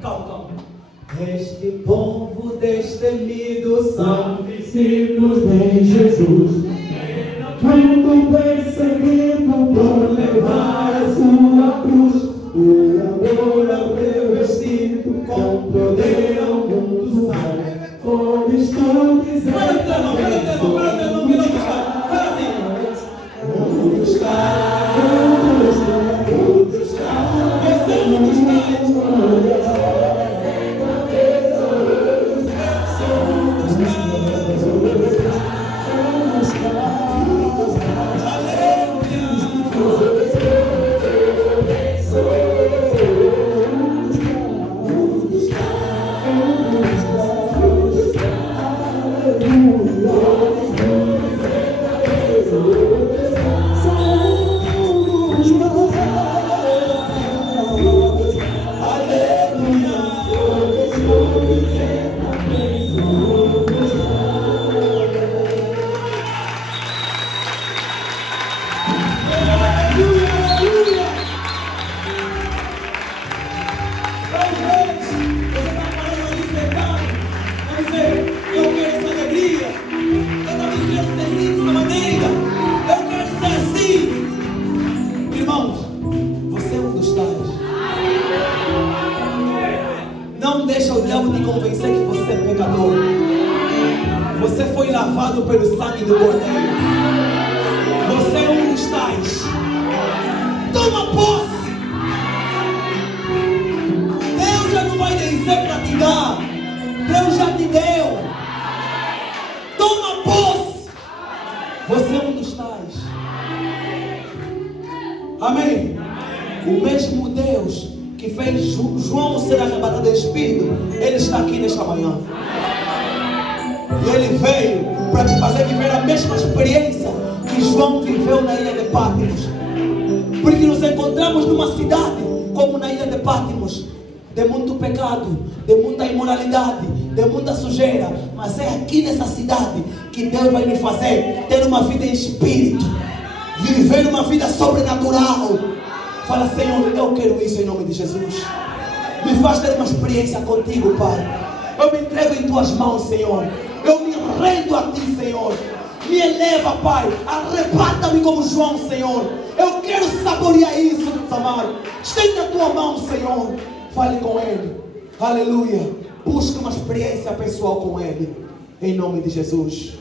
Calma. Este povo destemido são discípulos de Jesus. Muito perseguido por levar a sua cruz. O amor ao revestido com poder ao mundo sai. Como estou dizendo. Não deixa o diabo te convencer que você é pecador. Você foi lavado pelo sangue do Cordeiro. Você é um dos tais. Toma posse. Deus já não vai dizer para te dar. Deus já te deu. Toma posse. Você é um dos tais. Amém? O mesmo Deus que fez João ser arrebatado do Espírito, Ele está aqui nesta manhã. E Ele veio para te fazer viver a mesma experiência que João viveu na ilha de Patmos. Porque nos encontramos numa cidade como na ilha de Patmos, de muito pecado, de muita imoralidade, de muita sujeira. Mas é aqui nessa cidade que Deus vai me fazer ter uma vida em espírito, viver uma vida sobrenatural. Fala, Senhor, eu quero isso em nome de Jesus. Me faz ter uma experiência contigo, Pai. Eu me entrego em tuas mãos, Senhor. Eu me rendo a ti, Senhor. Me eleva, Pai. Arrebata-me como João, Senhor. Eu quero saborear isso, meus amados. Estende a tua mão, Senhor. Fale com Ele. Aleluia. Busque uma experiência pessoal com Ele. Em nome de Jesus.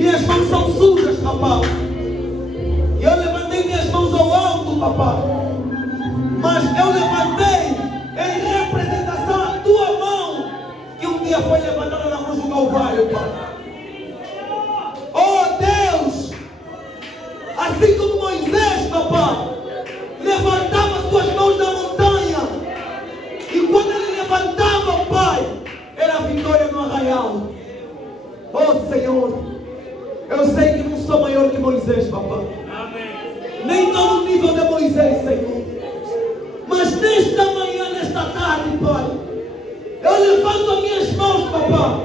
Minhas mãos são sujas, papá. Eu levantei minhas mãos ao alto, papá. Mas eu levantei em representação a tua mão, que um dia foi levantada na cruz do Calvário, pai. Oh Deus, assim como Moisés, papá, levantava as suas mãos na montanha, e quando ele levantava, pai, era a vitória no arraial. Oh Senhor, eu sei que não sou maior que Moisés, papá. Nem estou no nível de Moisés, Senhor. Mas nesta manhã, nesta tarde, pai, eu levanto as minhas mãos, papá,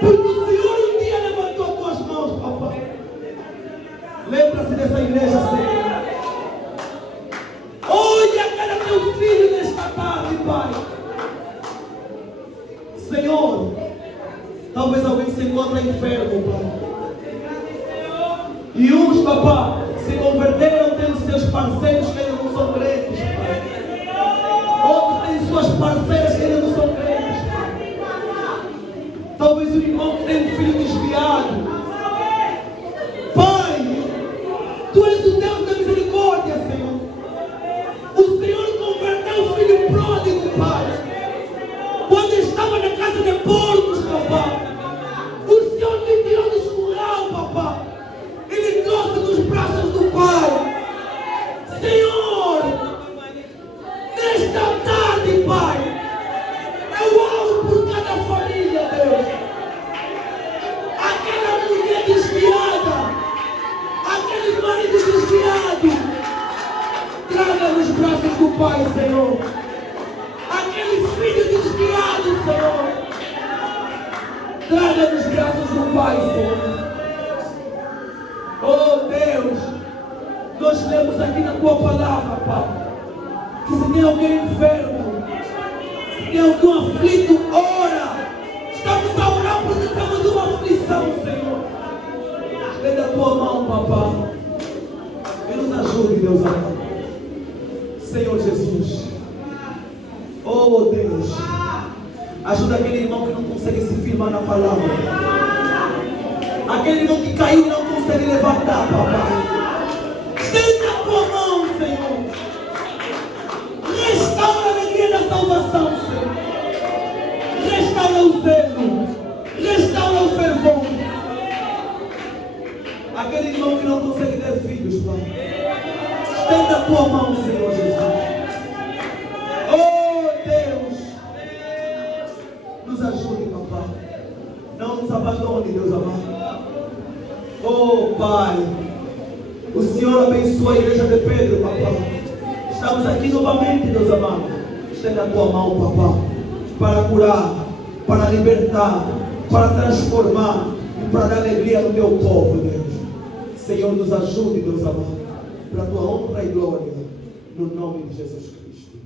porque o Senhor um dia levantou as tuas mãos, papá. Lembra-se dessa igreja, Senhor. Olha a cara do teu filho nesta tarde, pai. Senhor, talvez alguém se encontre enfermo, pai. E uns, papá, se converteram, tendo seus parceiros que ainda não são crentes, pai. Outros têm suas parceiras que ainda não são crentes, pai. Talvez o irmão que tem um filho desviado. Pai, tu és o Deus da misericórdia, Senhor. O Senhor converteu o filho pródigo, pai. Quando estava na casa de porcos, papá, o Senhor me tirou do escurral, papá. Ele trouxe nos braços do Pai. Senhor, nesta tarde, Pai, eu oro por cada família, Deus. Aquela mulher desviada, aqueles maridos desviados, traga nos braços do Pai, Senhor. Aquele filho desviado, Senhor, traga nos braços do Pai, Senhor. Oh Deus, nós lemos aqui na tua palavra, Pai, que se tem alguém enfermo, se tem algum aflito, ora. Estamos a orar porque temos uma aflição, Senhor. Estenda a tua mão, papá, e nos ajude, Deus amado. Senhor Jesus, oh Deus, ajuda aquele irmão que não consegue se firmar na palavra, aquele irmão que caiu e não consegue levantar, papai. Estenda a tua mão, Senhor. Restaura a alegria da salvação, Senhor. Restaura o zelo. Restaura o fervor. Aquele irmão que não consegue ter filhos, Pai. Estenda a tua mão, Senhor Jesus. Oh Deus, nos ajude, papai. Não nos abandone, Deus amado. Oh Pai, o Senhor abençoa a igreja de Pedro, papai. Estamos aqui novamente, Deus amado. Estenda a tua mão, papai, para curar, para libertar, para transformar e para dar alegria no teu povo, Deus. Senhor, nos ajude, Deus amado, para a tua honra e glória, no nome de Jesus Cristo.